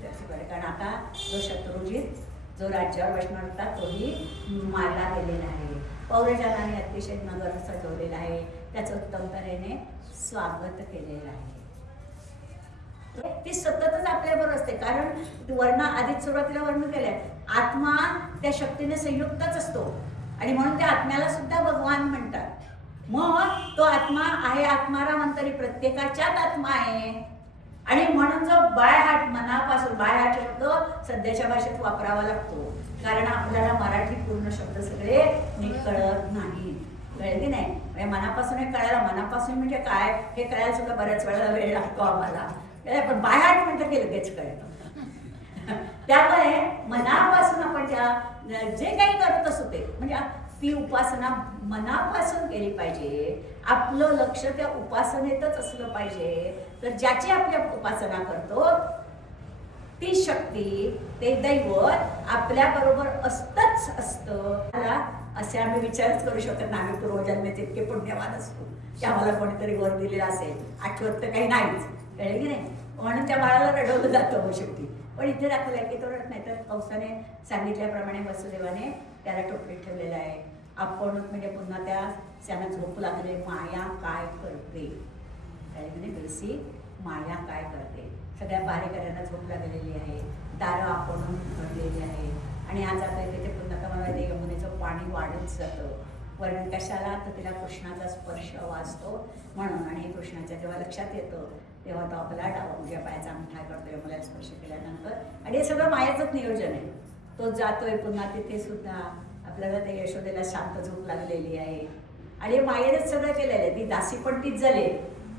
कारण आता जो शत्रुजित जो राज्यावर बसणार होता तोही मारला गेलेला आहे. पौरजनाने अतिशय नगर सजवलेलं आहे. त्याचं उत्तम तऱ्हेने स्वागत केलेलं आहे. ती सततच आपल्याबरोबर असते कारण वर्ण आधीच सुरुवातीला वर्ण केलंय आत्मा त्या शक्तीने संयुक्तच असतो आणि म्हणून त्या आत्म्याला सुद्धा भगवान म्हणतात. मग तो आत्मा आहे, आत्माराम अंतरी प्रत्येकाच्यात आत्मा आहे. आणि म्हणून जो बाय हाट मनापासून, बाय हाट शब्द सध्याच्या भाषेत वापरावा लागतो, कारण आपल्याला मराठी पूर्ण शब्द सगळे नीट कळत नाही, कळले की नाही. म्हणजे मनापासून हे कळायला, मनापासून म्हणजे काय हे कळायला सुद्धा बऱ्याच वेळेला वेळ लागतो आम्हाला, पण बाय हाट म्हटलं की लगेच कळतं. त्यामुळे मनापासून आपण त्या जे काही करत असतो ते म्हणजे ती उपासना मनापासून केली पाहिजे. आपलं लक्ष त्या उपासनेतच असलं पाहिजे. तर ज्याची आपल्या उपासना करतो ती शक्ती, ते दैवत आपल्या बरोबर असतच असतं. असे आम्ही विचारच करू शकत नाही, आम्ही पूर्वजन्मेचे इतके पुण्यवान असतो की आम्हाला कोणीतरी वर दिलेला असेल, आठवत तर काही नाहीच, कळलं की नाही. म्हणून त्या बाळाला रडवलं जातं शेवटी. पण इथे दाखवलंय की तो रडत नाही, तर कंसाने सांगितल्याप्रमाणे वसुदेवाने त्याला टोपलीत ठेवलेलं आहे. आपण म्हणजे पुन्हा त्यांना झोप लागले, माया काय करते, म्हणजे बेसी माया काय करते. सगळ्या बारेकऱ्यांना झोप लागलेली आहे, दारं आपण भरलेली आहे आणि आज आपल्या तिथे पुन्हा तर मला ते यमुनेचं पाणी वाढत जातं. वर्णन कशाला, तर तिला कृष्णाचा स्पर्श वाचतो म्हणून. आणि कृष्णाच्या जेव्हा लक्षात येतं तेव्हा तो आपला डावा उजव्या पायाचा अंगठा करतो यमुनेला स्पर्श केल्यानंतर. आणि हे सगळं मायाचंच नियोजन आहे. तो जातोय पुन्हा तिथे सुद्धा आपल्याला ते यशोदेला शांत झोप लागलेली आहे आणि मायेनेच सगळं केलेलं आहे. ती दासी पण तीच झाली,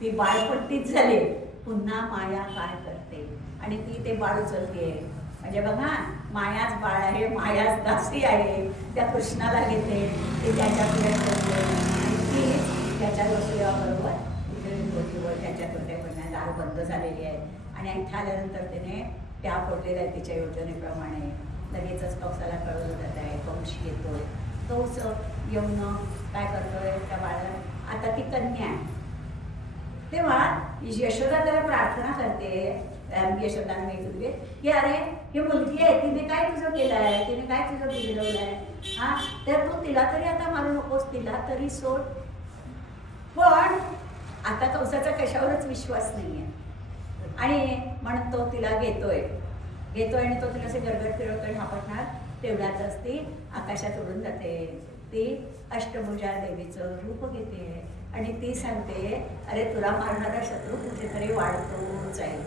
ती बाळ पण तीच झाली. पुन्हा माया काय करते आणि ती ते बाळ उचलते. म्हणजे बघा, मायाच बाळ आहे, मायाच दासी आहे, त्या कृष्णाला घेते, ते त्याच्याकडे ठेवते आणि ती त्याच्या वसुदेवाबरोबर त्याच्या तोट्याकडनं दार बंद झालेली आहे. आणि इथे आल्यानंतर तिने त्या पडलेल्या आहे तिच्या योजनेप्रमाणे. लगेचच कंसाला कळवलं जात आहे, कंस येतोय. तोच येऊन काय करतोय त्या बाळाला, आता ती कन्या आहे. तेव्हा यशोदा त्याला प्रार्थना करते, यशोदाने मेघदूते, की अरे ही मुलगी आहे, तिने काय तुझं केलं आहे, तिने काय तुझं बिघडवलं आहे, हा, तर तू तिला तरी आता मारू नकोस, तिला तरी सोड. पण आता कंसाचा कशावरच विश्वास नाहीये आणि म्हणून तो तिला घेतोय आणि तो तिला असे गरगट फिरवतो आणि वापरणार. तेवढ्यातच ती आकाशात उडून जाते. ती अष्टभुजा देवीचं रूप घेते आणि ती सांगते, अरे तुला मारणारा शत्रू कुठेतरी वाढतोच आहे.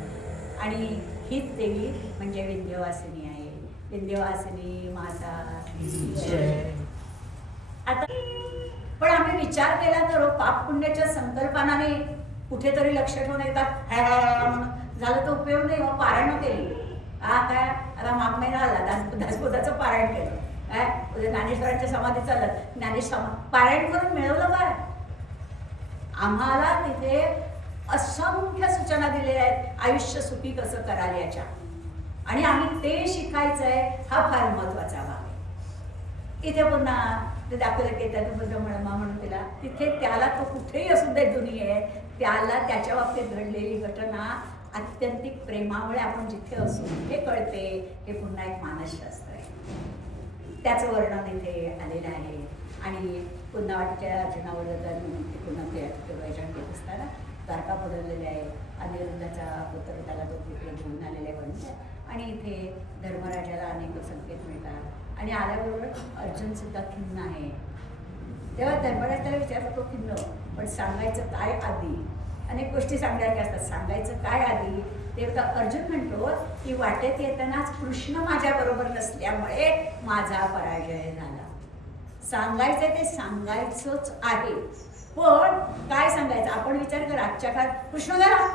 आणि हीच देवी म्हणजे विंध्यवासिनी आहे. विंध्यवासिनी माता. आता पण आम्ही विचार केला तर पाप पुण्याच्या संकल्पनाने कुठेतरी लक्ष ठेवून येतात, झालं तर उपयोग नाही. मग पारायण केली, काय आता माग महिना आला, दासबोधाचं पारायण केलं, काय ज्ञानेश्वरांच्या समाधी चाललं, पारायण करून मिळवलं काय. आम्हाला तिथे असंख्य सूचना दिलेल्या आहेत आयुष्य सुखी कसं कराल याच्या, आणि आम्ही ते शिकायचं आहे. हा फार महत्वाचा भाग आहे. इथे पुन्हा ते दाखवलं की त्यातून ब्रह्मणमा म्हणून तिला तिथे त्याला तो कुठेही असू दे दुनियेत, त्याला त्याच्या बाबतीत घडलेली घटना अत्यंतिक प्रेमामुळे आपण जिथे असू तिथे कळते. हे पुन्हा एक मानसशास्त्र आहे, त्याचं वर्णन इथे आलेलं आहे. आणि पुन्हा वाटच्या अर्जुनावर पुन्हा ते वैजंत असताना द्वारका बुडवलेले आहे. अनिरुद्धाचा पुत्र त्याला तो तिकडे घेऊन आलेले बनतो आणि इथे धर्मराजाला अनेक संकेत मिळतात. आणि आल्याबरोबर अर्जुन सुद्धा खिन्न आहे. तेव्हा धर्मराज त्याला विचारतो तो खिन्न, पण सांगायचं काय आधी. अनेक गोष्टी सांगायच्या असतात, सांगायचं काय आधी. तेव्हा अर्जुन म्हणतो की वाटेत येतानाच कृष्ण माझ्याबरोबर नसल्यामुळे माझा पराजय झाला. सांगायचं ते सांगायचंच आहे, पण काय सांगायचं. आपण विचार कर, आजच्या काळात कृष्ण गेला,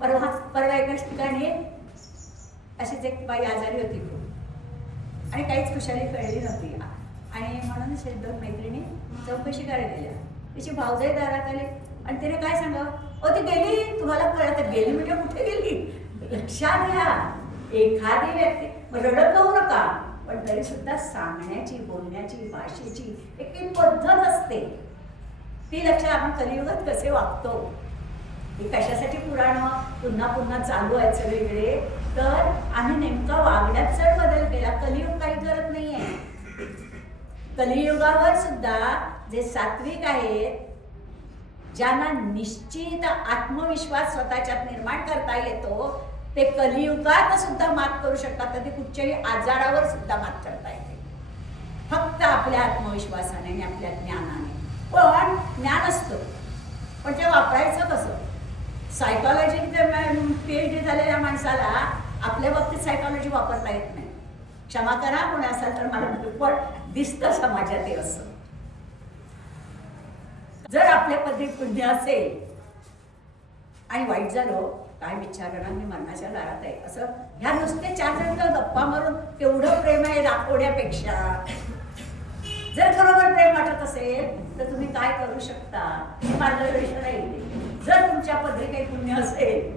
परवा एकाच ठिकाणी अशीच एक बाई आजारी होती खूप आणि काहीच खुशाली कळली नव्हती. आणि म्हणून दोन मैत्रिणी चौकशी करायला गेल्या. तिची भावजाई दारात आली आणि तिने काय सांगावं, ओ ती गेली, तुम्हाला कळत गेली म्हणजे कुठे गेली. लक्षात घ्या, एखादी व्यक्ती रडत जाऊ नका, पण तरी सुद्धा सांगण्याची, बोलण्याची, भाषेची एक पद्धत असते. ती लक्षात, आपण कलियुगात कसे वागतो, हे कशासाठी पुराण पुन्हा पुन्हा चालू आहेत सगळीकडे, तर आम्ही नेमका वागण्यात जर बदल केला. कलियुग काही करत नाहीये. कलियुगावर सुद्धा जे सात्विक आहेत, ज्यांना निश्चित आत्मविश्वास स्वतःच्यात निर्माण करता येतो, ते कलियुगात सुद्धा मात करू शकतात, तर ते कुठच्याही आजारावर सुद्धा मात करता येते फक्त आपल्या आत्मविश्वासाने आणि आपल्या ज्ञानाने. पण ज्ञान असतं, पण ते वापरायचं कसं? सायकॉलॉजी PhD झालेल्या माणसाला आपल्या बाबतीत सायकॉलॉजी वापरता येत नाही. क्षमा करा कोणी असाल तर मला, पण दिसतं समाजात हे असं. जर आपल्या पद्धतीत पुण्य असेल आणि वाईट झालो, काय विचारणार, मी मरणाच्या दारात आहे असं ह्या नुसते 4 जण गप्पा मारून तेवढं प्रेम आहे दाखवण्यापेक्षा, जर खरोखर प्रेम वाटत असेल तर तुम्ही काय करू शकता हे मार्गदर्शन आहे. जर तुमच्या पदरी काही पुण्य असेल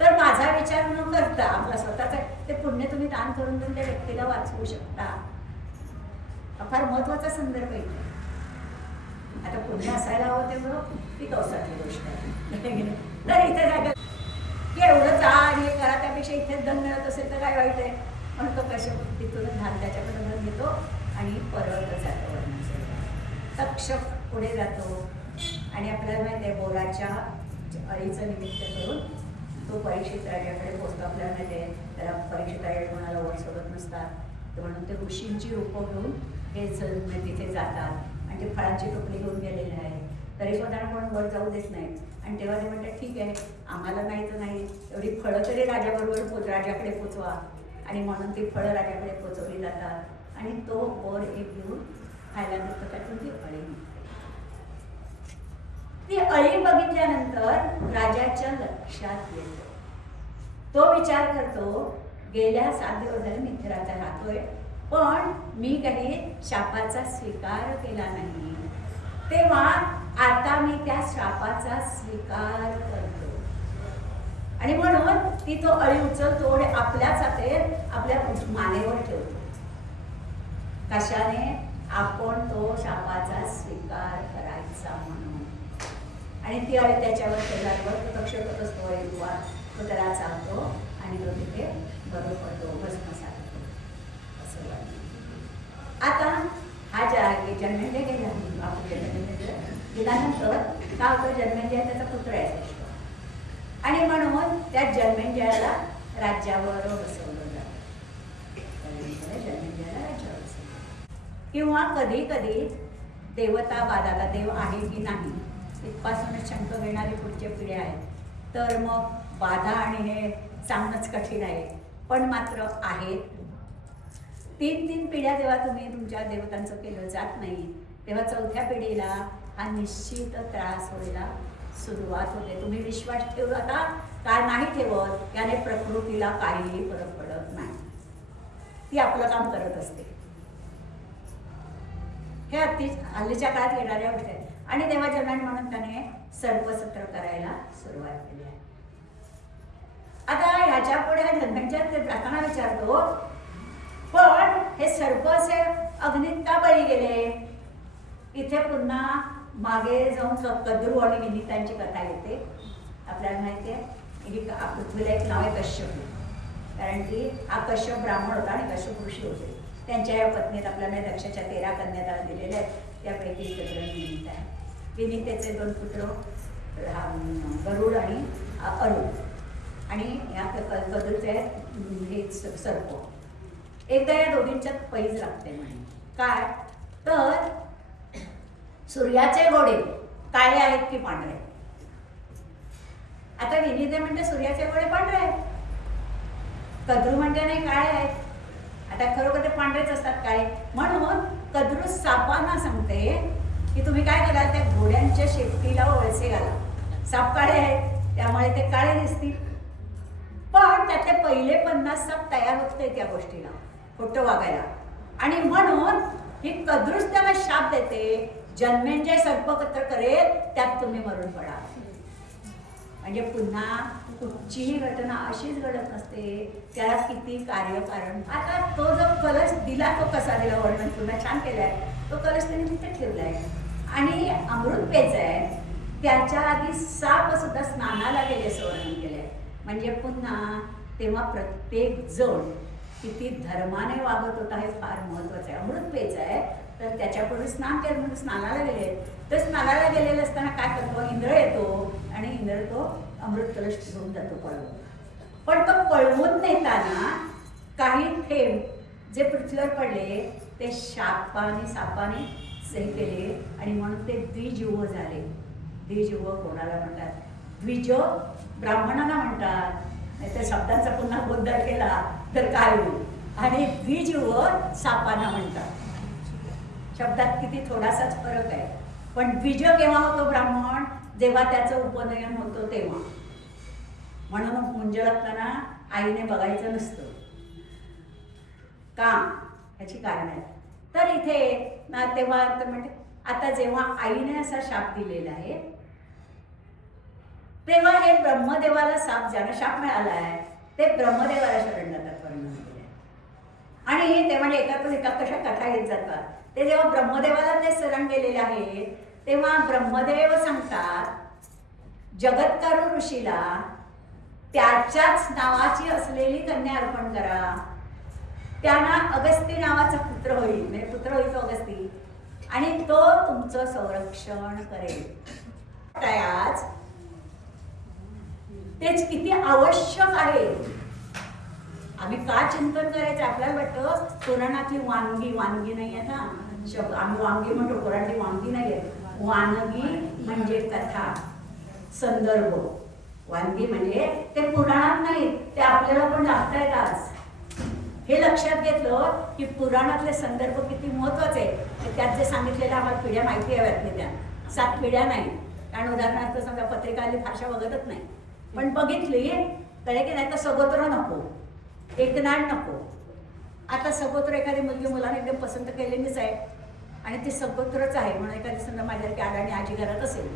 तर माझा विचार न करता आपला स्वतःचा ते पुण्य तुम्ही दान करून देऊन त्या व्यक्तीला वाचवू शकता. हा फार महत्वाचा संदर्भ आहे. आता पुण्य असायला हवं तेव्हा ती कौसाची गोष्ट आहे. तर इथे जागा की एवढं जा आणि हे करा, त्यापेक्षा इथेच धन मिळत असेल तर काय वाईट आहे म्हणून तो कशा तिथून धान त्याच्याकडे धन घेतो आणि परत जातो. तक्षक पुढे जातो आणि आपल्याला माहिती आहे बोराच्या अळीचं निमित्त करून तो परीक्षित राजाकडे पोहोचतो. आपल्याला माहिती आहे त्याला परीक्षित राजा कोणाला वर सोडत नसतात, तर म्हणून ते ऋषींची रूपं घेऊन हे तिथे जातात आणि ते फळांची टोपली घेऊन गेलेले आहे. तरी सुद्धा कोण वर जाऊ देत नाहीत. आणि तेव्हा ते म्हणतात ठीक आहे, आम्हाला नाही तर नाही, एवढी फळं तरी राजाबरोबर राजाकडे पोचवा. आणि म्हणून ती फळं राजाकडे पोचवली जातात आणि तो वर एक घेऊन खायला देतो. त्यातून ती अळी निघते. ती अळी बघितल्यानंतर राजाच्या लक्षात येतो. तो विचार करतो गेल्या 7 दिवस झाले मित्राचा राहतोय, पण मी काही शापाचा स्वीकार केला नाही, तेव्हा आता मी त्या शापाचा स्वीकार करतो. आणि म्हणून ती तो अळी उचलतो आणि आपल्याच हातात आपल्या मानेवर ठेवतो. कशाने? आपण तो शापाचा स्वीकार करायचा म्हणून. आणि ती अळी त्याच्यावर शेजारवर तो तक्षकच असतो, तो त्याला चालतो आणि तो तिथे बरोबर पडतो, भस्मसात होतो असं वाटतं. आता हा जन्मेंद्र गेला, आपल्या जन्मेंद्र गेल्यानंतर काय होतं, जन्मेंद्र त्याचा पुत्र आहे श्रेष्ठ, आणि म्हणून त्या जन्मेंद्रला राज्यावर बसवलं जातं. जन्मेंद्रला राज्यावर बसवलं. किंवा कधी कधी देवता बाधाला देव आहे की नाही इथपासूनच शंक घेणारी पुढच्या पिढ्या आहेत, तर मग बाधा आणि हे सांगणंच कठीण आहे, पण मात्र आहेत. 3 पिढ्या जेव्हा तुम्ही तुमच्या देवतांचं केलं जात नाही, तेव्हा 4थ्या पिढीला हा निश्चित त्रास व्हायला सुरुवात होते. तुम्ही विश्वास ठेवता का नाही ठेवत याने प्रकृतीला काहीही फरक पडत नाही, ती आपलं काम करत असते. हे अति हल्लीच्या काळात येणाऱ्या गोष्टी आहेत. आणि तेव्हा जन्म म्हणून त्याने सर्पसत्र करायला सुरुवात केली आहे. आता ह्याच्या पुढे जन्मांच्या जाताना विचारतो, पण हे सर्प असे अग्नीत का बळी गेले? इथे पुन्हा मागे जाऊन कद्रू आणि विनीतांची कथा येते. आपल्याला माहिती आहे ही पृथ्वीला एक नाव आहे कश्यप, कारण की हा कश्यप ब्राह्मण होता आणि कश्यप ऋषी होते. त्यांच्या या पत्नीत आपल्याला दक्षाच्या 13 कन्या त्याला दिलेल्या आहेत, त्यापैकी कद्रू आणि विनीत आहे. विनीतेचे 2 पुत्र गरुड आणि अरुण, आणि या कद्रूचे हे सर्प. एकदा या दोघींच्यात पैज लागते म्हणे. काय तर सूर्याचे घोडे काळे आहेत की पांढरे? आता विनीते म्हणते सूर्याचे घोडे पांढरे आहेत, कद्रू म्हणते नाही काळे आहेत. आता खरोखर ते पांढरेच असतात काळे. म्हणून कद्रू सापांना सांगते की तुम्ही काय करा, त्या घोड्यांच्या शेपटीला वळसे घाला. साप काळे आहेत त्यामुळे ते काळे दिसतील. पण त्यातले पहिले 50 साप तयार होत नाही त्या गोष्टीला, खोटं वागायला. आणि म्हणून ही कद्रूच त्याला शाप देते, जन्मेंजय सर्पकत्र करेल त्यात तुम्ही मरून पडा. म्हणजे पुन्हा कुठचीही घटना अशीच घडत नसते, त्याला किती कार्यकारण. आता तो जो कलश दिला तो कसा दिला, वर्णन पुन्हा छान केलंय. तो कलश त्यांनी तिथे ठेवलाय आणि अमृत पेचाय, त्याच्या आधी साप सुद्धा स्नानाला गेले असं वर्णन केलंय. म्हणजे पुन्हा तेव्हा प्रत्येक जण किती धर्माने वागत होता हे फार महत्वाचं आहे. अमृत पेचाय तर त्याच्यापूर्वी स्नान केलं, म्हणजे स्नानाला गेले. तर स्नानाला गेलेले असताना काय करतो, इंद्र येतो आणि इंद्र तो अमृत कलश घेऊन जातो पळवून. पण तो पळवून नेताना काही थेंब जे पृथ्वीवर पडले ते सापाने हे केले आणि म्हणून ते द्विजीव झाले. द्विजीव कोणाला म्हणतात? द्विज ब्राह्मणांना म्हणतात, नाहीतर शब्दांचा पुन्हा गोंधळ केला तर काय होईल. आणि द्विजीव सापांना म्हणतात. शब्दात किती थोडासाच फरक आहे. पण द्विज केव्हा होतो ब्राह्मण? जेव्हा त्याचं उपनयन होतं तेव्हा. म्हणून मुंजळताना आईने बघायचं नसतं. का? ह्याची कारण आहे. तर इथे ना तेव्हा तर म्हणते आता जेव्हा आईने असा शाप दिलेला आहे तेव्हा हे ब्रह्मदेवाला ज्याला शाप मिळाला आहे ते ब्रह्मदेवाला शरण जातात वर्णन केले. आणि तेव्हा एकातून एका कशा कथा येत जातात. ते जेव्हा ब्रह्मदेवाला ते शरण गेलेले आहे तेव्हा ब्रह्मदेव सांगतात जगत्कारू ऋषीला त्याच्याच नावाची असलेली कन्या अर्पण करा. त्यांना अगस्ती नावाचा पुत्र होईल, म्हणजे पुत्र होईल तो अगस्ती, आणि तो तुमचं संरक्षण करेल. आज तेच किती आवश्यक आहे. आम्ही का चिंतन करायचं? आपल्याला वाटतं पुराणातली वानगी नाही आहे ना. आम्ही वांगी म्हणतो, पुराणातली वांगी नाही आहे. वानगी म्हणजे कथा, संदर्भ. वानगी म्हणजे ते पुराणात नाही, ते आपल्याला पण लागतायत आज. हे लक्षात घेतलं की पुराणातले संदर्भ किती महत्वाचे आहे. त्यात जे सांगितलेलं आम्हाला पिढ्या माहिती हव्यात त्या 7 पिढ्या नाही. कारण उदाहरणार्थ समजा पत्रिका आली भाषा बघतच नाही, पण बघितली कळे की नाही तर सगोत्र नको, एकनाट नको. आता सगोत्र एखादी मुलाने एकदम पसंत केलेलीच आहे आणि ती सगोत्रच आहे म्हणून एखादी समजा माझ्यासारखी आडाणी आजी घरात असेल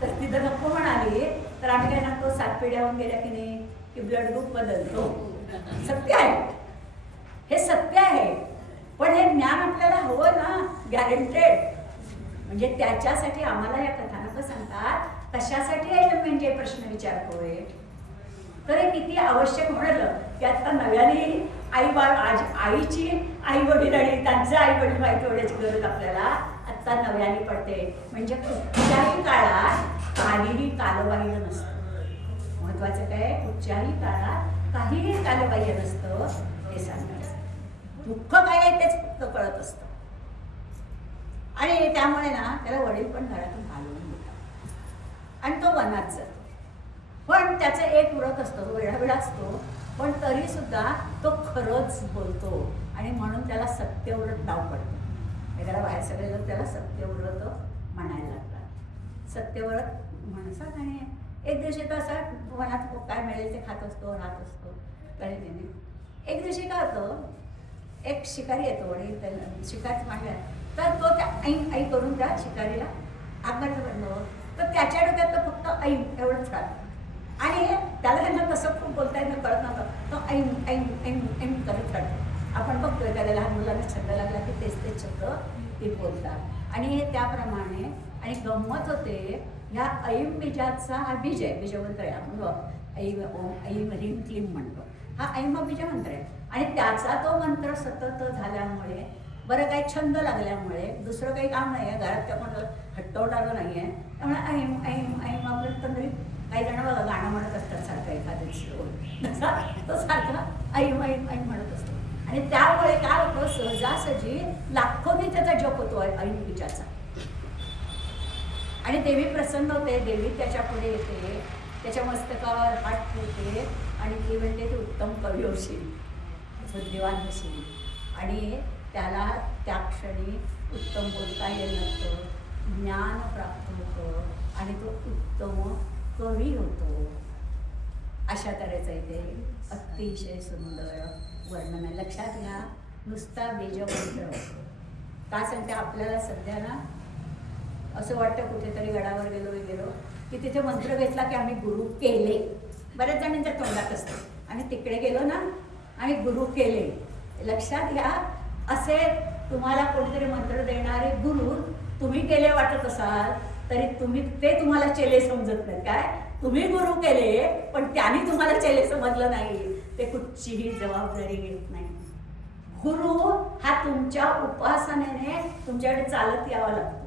तर ती जर नको म्हणाली तर आम्ही काय सांगतो 7 पिढ्या होऊन गेल्या की नाही की ब्लड ग्रुप बदलतो. सत्य आहे, हे सत्य आहे. पण हे ज्ञान आपल्याला हवं ना, गॅरंटेड. म्हणजे त्याच्यासाठी आम्हाला या कथानक सांगतात कशासाठी आहे म्हणजे प्रश्न विचारतोय. तर हे किती आवश्यक म्हणलं की आता नव्याने आईची आई वडील आणि त्यांचं आई वडील माहिती होण्याची गरज आपल्याला आत्ता नव्याने पडते. म्हणजे कुठच्याही काळात काहीही कालबाह्य नसतं. महत्वाचं काय? कुठच्याही काळात काहीही कालबाह्य नसतं हे सांगायचं. दुःख काय आहे तेच फक्त कळत असतं. आणि त्यामुळे ना त्याला वडील पण घरातून घालवून देतात आणि तो वनात जातो. पण त्याचं एक व्रत असतं, तो वेळा असतो, पण तरी सुद्धा तो खरंच बोलतो आणि म्हणून त्याला सत्यव्रत नाव पडतं. त्याला बाहेर सगळे लोक त्याला सत्यव्रत म्हणायला लागतात. सत्यव्रत म्हणतात. आणि एक दिवशी तो असा वनात काय मिळेल ते खात असतो, राहत असतो. कळले. एक दिवशी काय होतं, एक शिकारी येतो आणि त्याला शिकारच मागला तर तो त्या आई करून त्या शिकारीला आगमन बनलो. तर त्याच्या डोक्यात तर फक्त ऐन एवढंच राहतं आणि त्याला त्यांना कसं खूप बोलता येणं कळत नव्हतं. तो ऐन ऐन ऐन ऐन करत राहतो. आपण बघतोय त्याला लहान मुलांना छंद लागला की तेच शब्द ते बोलतात आणि हे त्याप्रमाणे. आणि गंमत होते ह्या ऐम बीजाचा हा बीज आहे, बीजमंत्र आहे. आपण ऐम ओम ऐम ह्रीम क्लीम म्हणतो. हा ऐम हा बीजमंत्र आहे आणि त्याचा तो मंत्र सतत झाल्यामुळे बरं काही छंद लागल्यामुळे दुसरं काही काम नाही आहे घरात, त्या कोणाला हट्टवटालं नाही आहे. त्यामुळे ऐम ऐम ऐम आपलं तंद्रीत काही जण बघा गाणं म्हणत असतात सारखं एखाद्या तो सारखा ऐम ऐम ऐम म्हणत असतो. आणि त्यामुळे काय होतं, सहजासहजी लाखोनी त्याचा जप होतो ऐम बीजाचा. आणि देवी प्रसन्न होते. देवी त्याच्या पुढे येते, त्याच्या मस्तकावर हात ठेवते आणि ती म्हणते ती उत्तम कवी होशील, बुद्धिवान होशील. आणि त्याला त्या क्षणी उत्तम बोलता येत नसतं, ज्ञान प्राप्त होतं आणि तो उत्तम कवी होतो. अशा तऱ्हेचं इथे अतिशय सुंदर वर्णन आहे. लक्षात घ्या, नुसता बीजमंत्र का सांगते आपल्याला सध्या ना असं वाटतं कुठेतरी गडावर गेलो की तिथे मंत्र घेतला की आम्ही गुरु केले. बऱ्याच जणांच्या तोंडात असतं आणि तिकडे गेलो ना आम्ही गुरु केले. लक्षात घ्या, असे तुम्हाला कोणीतरी मंत्र देणारे गुरु तुम्ही केले वाटत असाल तरी तुम्हाला चेले समजत नाही. काय तुम्ही गुरु केले पण त्यांनी तुम्हाला चेले समजलं नाही, ते कुठचीही जबाबदारी घेत नाही. गुरु हा तुमच्या उपासनेने तुमच्याकडे चालत यावा लागतो,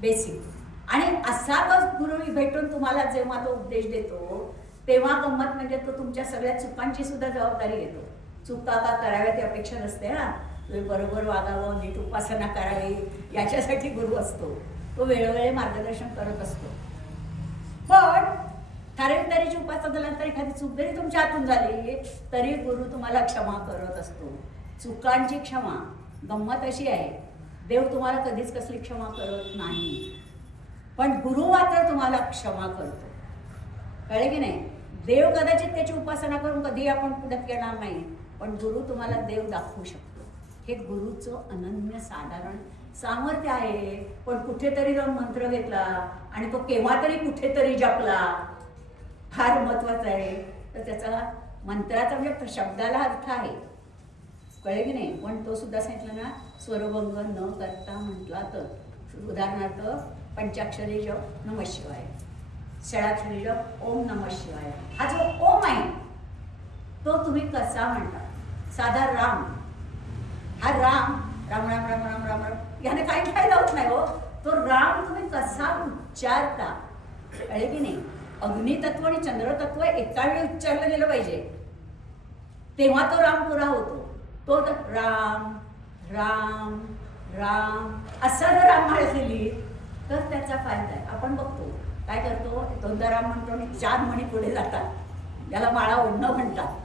बेसिक. आणि असा तो गुरु भेटून तुम्हाला जेव्हा तो उपदेश देतो तेव्हा गंमत म्हणजे तो तुमच्या सगळ्या चुकांची सुद्धा जबाबदारी घेतो. चुका का कराव्या ती अपेक्षा नसते ना, तुम्ही बरोबर वागावं, नीट उपासना करावी याच्यासाठी गुरु असतो. तो वेळोवेळी मार्गदर्शन करत असतो. पण ठराविक तऱ्हेची उपासना झाल्यानंतर एखादी चूक जरी तुमच्या हातून झाली तरी गुरु तुम्हाला क्षमा करत असतो. चुकांची क्षमा. गंमत अशी आहे, देव तुम्हाला कधीच कसली क्षमा करत नाही, पण गुरु मात्र तुम्हाला क्षमा करतो. कळले की नाही? देव कदाचित त्याची उपासना करून कधी आपण पुढत येणार नाही, पण गुरु तुम्हाला देव दाखवू शकतो. हे गुरुचं अनन्य साधारण सामर्थ्य आहे. पण कुठेतरी जाऊन मंत्र घेतला आणि तो केव्हा तरी कुठेतरी जपला, फार महत्वाचं आहे. तर त्याचा मंत्राचा म्हणजे शब्दाला अर्थ आहे, कळे की नाही? पण तो सुद्धा सांगितलं ना, स्वरभंग न करता म्हटला तर. उदाहरणार्थ पंचाक्षरी जप नमः शिवाय, षडाक्षरी जप ओम नमः शिवाय. हा जो ओम आहे तो तुम्ही कसा म्हणता? साधा राम, हा राम राम राम राम राम राम राम याने काही फायदा होत नाही हो. तो राम तुम्ही कसा उच्चारता, कळे की नाही? अग्नितत्व आणि चंद्रतत्व एका वेळी उच्चारलं गेलं पाहिजे, तेव्हा तो राम पुरा होतो. तो तर राम राम राम असा जर राम माळ केली तर त्याचा फायदा आहे. आपण बघतो काय करतो, दोनदा राम म्हणतो आणि 4 म्हणी पुढे जातात, त्याला माळा ओढणं म्हणतात.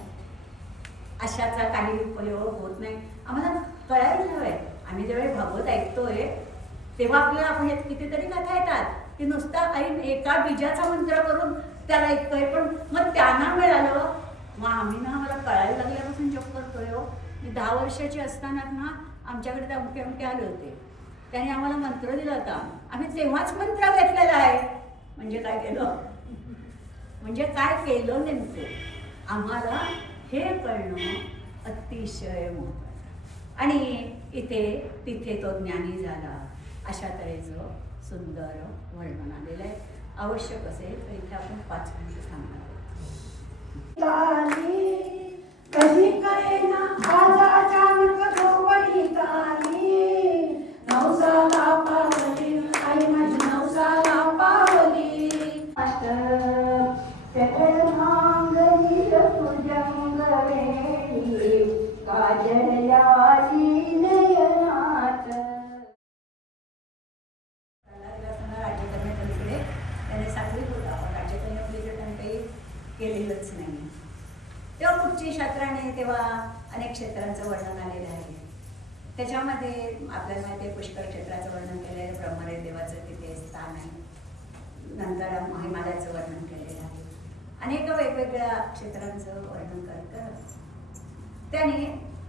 अशाचा काही उपयोग होत नाही. आम्हाला कळायला हवंय. आम्ही ज्यावेळी भागवत ऐकतोय तेव्हा आपल्याला आपण कितीतरी कथा येतात की नुसता काही एका बीजाचा मंत्र करून त्याला ऐकतोय, पण मग त्यांना मिळालं. मग आम्ही ना आम्हाला कळायला लागल्यापासून जप करतोय हो. मी 10 वर्षाची असताना ना आमच्याकडे ते अमके अमके आले होते, त्याने आम्हाला मंत्र दिला होता. आम्ही तेव्हाच मंत्र घेतलेला आहे. म्हणजे काय केलं, म्हणजे काय केलं नेमकं आम्हाला हे कळणं अतिशय महत्त्वाचं. आणि इथे तिथे तो ज्ञानी झाला, अशा तऱ्हेचं सुंदर वर्णन आलेलं आहे. आवश्यक असेल तर इथे आपण 5 मिनिटं थांबणार कशी करेना आज अचानक झोपडी काली, नवसाला पावली आई माझी नवसाला पावली. मांगली तुझ्या काजल्याची नयनात. राज्यकन्यापलीकडे त्याने सात्विक होता, पण राज्यकन्यापलीकडे त्याने काही केलेलंच नाही. तेव्हा कुठची शास्त्राने तेव्हा अनेक क्षेत्रांचं वर्णन आलेलं आहे. त्याच्यामध्ये आपल्याला माहिती आहे पुष्कर क्षेत्राचं वर्णन केलेलं आहे, ब्रह्मदेव देवाचं तिथे स्थान आहे. नंतर हिमालयाचं वर्णन केलेलं आहे. अनेक वेगवेगळ्या क्षेत्रांचं वर्णन करत त्याने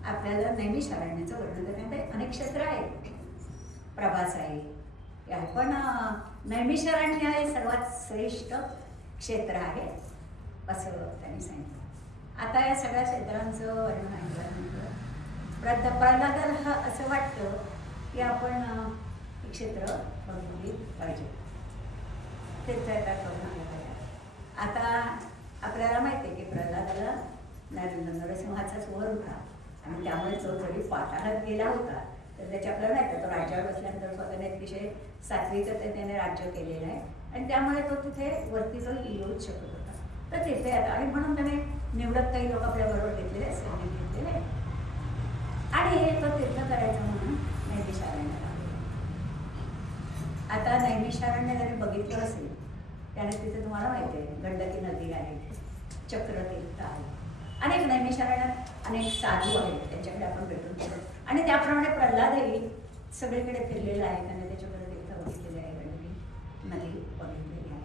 आपल्याला नैमिषारण्याचं वर्णन करण्यात अनेक क्षेत्र आहेत. प्रभास आहे, पण नैमिषारण्य हे सर्वात श्रेष्ठ क्षेत्र आहे असं त्यांनी सांगितलं. आता या सगळ्या क्षेत्रांचं वर्णन ऐकल्यानंतर प्रल्हादाला असं वाटतं की आपण हे क्षेत्र बघितली पाहिजे, तीर्थयात्रा करून आलं पाहिजे. आता आपल्याला माहिती आहे की प्रल्हादाला नरसिंहाचाच वर होता आणि त्यामुळे जो जरी पाताळात गेला होता तर त्याच्या आपल्याला माहिती तो राज्यावर बसल्यानंतर स्वतःने अतिशय सात्विकतेने त्याने राज्य केलेलं आहे आणि त्यामुळे तो तिथे वरती तो येऊच शकत होता. तर तिथे आता आणि म्हणून त्याने निवडक काही लोक आपल्याबरोबर घेतलेले सैनिक घेतलेले आणि तो तीर्थ करायचा म्हणून नैमिषारण्याला. आता नैमिषारण्य जरी बघितलं असेल त्याने तिथे तुम्हाला माहिती आहे गंडकी नदी आहे, चक्रतीर्थ आहे, अनेक नैमिषारण्यात अनेक साधू आहेत, त्यांच्याकडे आपण भेटून गेलो आणि त्याप्रमाणे प्रल्हादही सगळीकडे फिरलेला आहे. त्याने त्याच्याकडे तीर्थ बघितलेले आहे, गंडकी नदी बघितलेली आहे,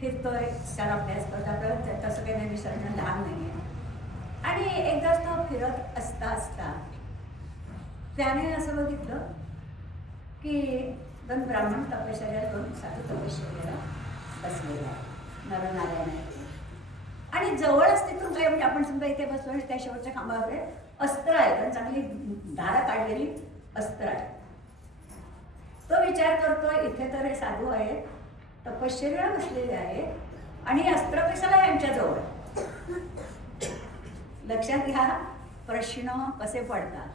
फिरतोय, त्याला अभ्यास करतो. आपल्याला तसं काही नैमिषारण्य लहान नाही आहे. आणि एकदा तो फिरत असता असता त्याने असं बघितलं की 2 ब्राह्मण तपश्चर्याला 2 साधू तपश्चर्याला बसलेले आहे नरनारायण. आणि जवळच तिथून काही म्हणजे आपण समजा इथे बसलो आणि त्या शेवटच्या खांबावर अस्त्र आहे, पण चांगली धारा काढलेली अस्त्र आहे. तो विचार करतो इथे तर हे साधू आहेत, तपश्चर्याला बसलेले आहेत आणि अस्त्र कशाला यांच्याजवळ. लक्षात घ्या प्रश्न कसे पडतात.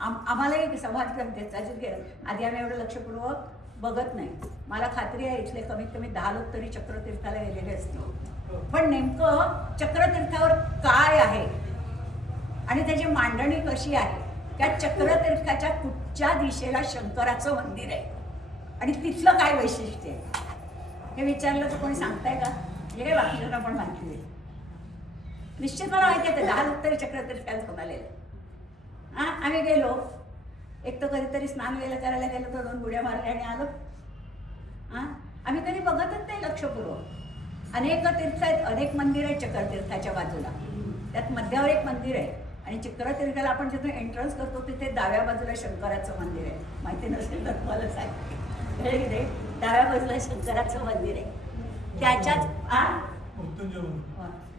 आम्हाला एक समाज त्याच्यात गेलं आधी आम्ही एवढं लक्षपूर्वक बघत नाही. मला खात्री आहे इथले कमीत कमी 10 लोक तरी चक्रतीर्थाला गेलेले असतील. पण नेमकं चक्रतीर्थावर काय आहे आणि त्याची मांडणी कशी आहे, त्या चक्रतीर्थाच्या कुठच्या दिशेला शंकराचं मंदिर आहे आणि तिथलं काय वैशिष्ट्य आहे हे विचारलं तर कोणी सांगताय का? हे काय बाकीच्यांना पण माहिती आहे. निश्चित मला माहिती आहे 10 लोक तरी चक्रतीर्थाला जाऊन आलेले. हां, आम्ही गेलो, एक तर कधीतरी स्नान वेळेला करायला गेलो तर 2 बुड्या मारल्या आणि आलो. हां, आम्ही कधी बघतच नाही लक्षपूर्वक. अनेक तीर्थ आहेत, अनेक मंदिर आहेत चक्रतीर्थाच्या बाजूला. त्यात मध्यावर एक मंदिर आहे आणि चक्रतीर्थाला आपण जिथे एंट्रन्स करतो तिथे डाव्या बाजूला शंकराचं मंदिर आहे. माहिती नसेल तर तुम्हाला सांगते, डाव्या बाजूला शंकराचं मंदिर आहे.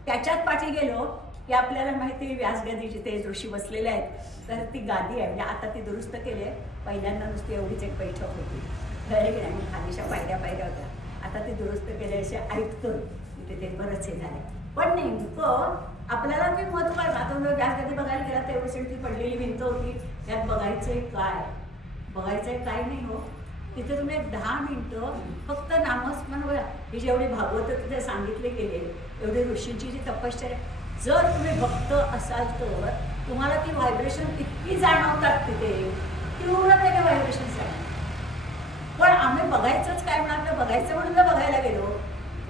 त्याच्याच पाठी गेलो की आपल्याला माहिती आहे व्यासगदी जिथे ऋषी बसलेले आहेत तर ती गादी आहे. म्हणजे आता ती दुरुस्त केली आहे. पहिल्यांदा नुसती एवढीच एक बैठक होती, कळले की नाही, खालीच्या पायऱ्या होत्या. आता ती दुरुस्त केली असे ऐकतो तिथे ते बरंच हे झाले. पण नेमकं आपल्याला ते महत्व आहे. आता व्यासगदी बघायला गेला तर एवढी ती पडलेली भिंत होती, त्यात बघायचंय काय, बघायचंय काय नाही हो. तिथे तुम्ही एक 10 मिनिटं फक्त नामस्मरण बघा. ही जेवढी भागवत तिथे सांगितले गेले, एवढी ऋषींची जी तपश्चर्या, जर तुम्ही भक्त असाल तर तुम्हाला ती व्हायब्रेशन इतकी जाणवतात तिथे, तीव्र त्याने व्हायब्रेशन जाणवतात. पण आम्ही बघायचंच काय म्हणाल, बघायचं म्हणून जर बघायला गेलो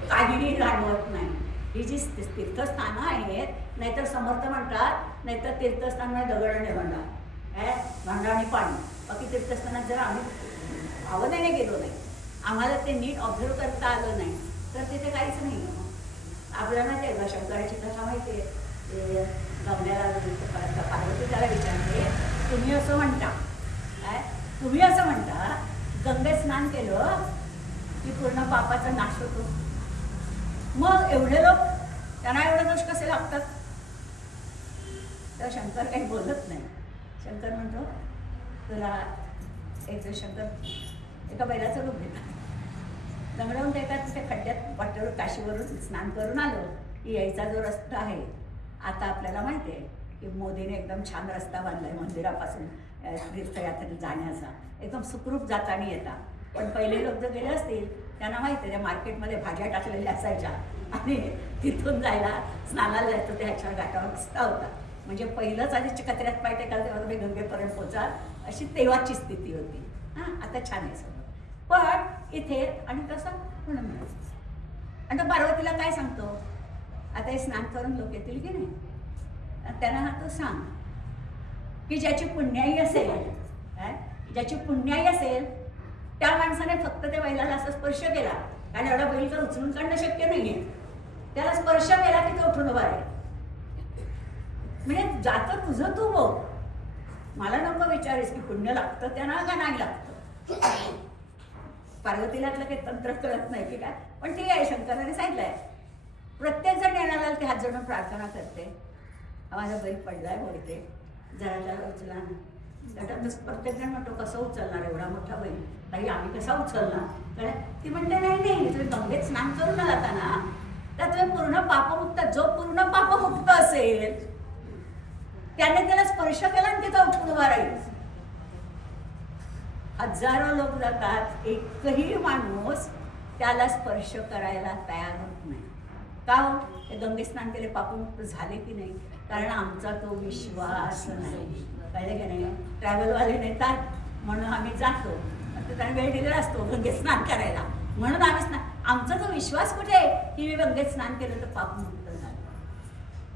काहीही जाणवत नाही. ही जी तीर्थस्थानं आहेत, नाहीतर समर्थ म्हणतात, नाहीतर तीर्थस्थानामध्ये दगड आणि भांडा आणि पाणी. बाकी तीर्थस्थानात जर आम्ही भावनेने गेलो नाही, आम्हाला ते नीट ऑब्झर्व करता आलं नाही तर तिथे काहीच नाही. आपल्याला ते शंकराची कथा माहिती आहे, गंगेला पार्वती त्याला विचारते, तुम्ही असं म्हणता काय, तुम्ही असं म्हणता गंगेत स्नान केलं की पूर्ण पापाचा नाश होतो, मग एवढे लोक त्यांना एवढे दोष कसे लागतात? तर शंकर काही बोलत नाही. शंकर म्हणतो, तुला एक शंकर एका बैलाचं रूप घेतात, दंगडवून देतात. तिथे खड्ड्यात वाटेवर काशीवरून स्नान करून आलो की यायचा जो रस्ता आहे, आता आपल्याला माहिती आहे की मोदीने एकदम छान रस्ता बांधलाय मंदिरापासून तीर्थयात्रेत जाण्याचा, एकदम सुखरूप जाताना येता. पण पहिले लोक जर गेले असतील त्यांना माहिती आहे, त्या मार्केटमध्ये भाज्या टाकलेल्या असायच्या आणि तिथून जायला स्नानाला जायचं ते ह्याच्यावर घाटावर रस्ता होता. म्हणजे पहिलंच आधी चिकत्र्यात पाय टेकाल तेव्हा तुम्ही गंगेपर्यंत पोचाल, अशी तेव्हाची स्थिती होती. हां, आता छान आहे सगळं. पण इथे आणि तसं म्हणून आणि तो पार्वतीला काय सांगतो, आता हे स्नान करून लोक येतील की नाही, त्यांना तो सांग की ज्याची पुण्याई असेल, ज्याची पुण्याई असेल त्या माणसाने फक्त त्या बैलाला असा स्पर्श केला, कारण एवढा बैल तर उचलून काढणं शक्य नाहीये, त्याला स्पर्श केला की तो उठून उभा आहे. म्हणजे जातं तुझं तू बघ, मला नको विचारीस की पुण्य लागतं त्यांना का नाही लागतं. पार्वतीलातलं काही तंत्र कळत नाही की काय, पण ठीक आहे, शंकराने सांगितलंय प्रत्येक जण येणारा ते हात जोडून प्रार्थना करते, माझा बैल पडलाय बोलते, जरा जरा उचला. त्याच्यात प्रत्येक जण म्हणतो कसं उचलणार एवढा मोठा बैल, काही आम्ही कसा उचलणार, कारण ती म्हणते नाही नाही, तुम्ही गंगेत स्नान करून जाता ना, तर तुम्ही पूर्ण पापमुक्त, जो पूर्ण पापमुक्त असेल त्याने त्याला स्पर्श केला आणि तिथं उठून उभा राहील. हजारो लोक जातात, एकही माणूस त्याला स्पर्श करायला तयार होत नाही. का हो? ते गंगे स्नान केले पापमुक्त झाले की नाही, कारण आमचा तो विश्वास नाही. कळलं की नाही, ट्रॅव्हलवाले नेतात म्हणून आम्ही जातो, तर त्यांना वेळ दिलेला असतो गंगेत स्नान करायला, म्हणून आम्ही स्नान, आमचा तो विश्वास कुठे आहे की मी गंगेत स्नान केलं तर पापमुक्त झालं.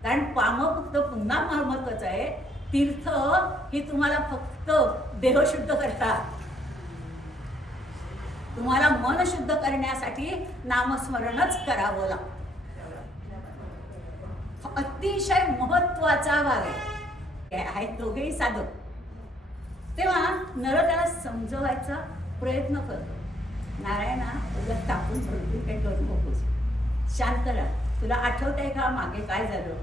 कारण पापमुक्त पुन्हा महत्वाचं आहे. तीर्थ ही तुम्हाला फक्त देह शुद्ध करतात, तुम्हाला मन शुद्ध करण्यासाठी नामस्मरणच करावं लागतं. अतिशय महत्वाचा भाग आहे दोघेही साधक. तेव्हा नर त्याला समजवायचा प्रयत्न करतो, नारायणा तुला टाकून भरपूर काही करू नकोस, शांत राहा. तुला आठवतंय का मागे काय झालं?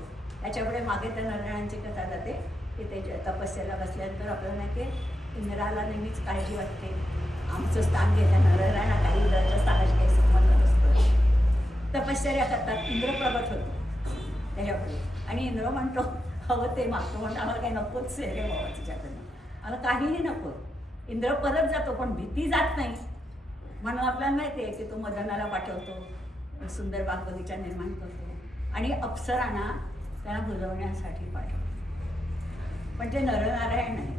त्याच्यापुढे मागे त्या नारायणांची कथा जाते की ते तपस्याला बसल्यानंतर आपल्याला माहिती आहे इंद्राला नेहमीच काळजी वाटते, आमचं स्थान घेत्या नारायणा काही इंद्राच्या स्थानाशी काही संबंध नसतो. तपश्चर्या करतात, इंद्र प्रगट होतो त्याच्यापुढे आणि इंद्र म्हणतो हवं ते मागतो, म्हणतो आम्हाला काही नकोच रे बाबा तुझ्याकडनं, आम्हाला काहीही नको. इंद्र परत जातो पण भीती जात नाही. म्हणून आपल्याला माहिती आहे की तो मदनाला पाठवतो, सुंदर बाग बगीचा निर्माण करतो आणि अप्सरांना त्यांना बुजवण्यासाठी पाठवतो. पण ते नरनारायण नाही,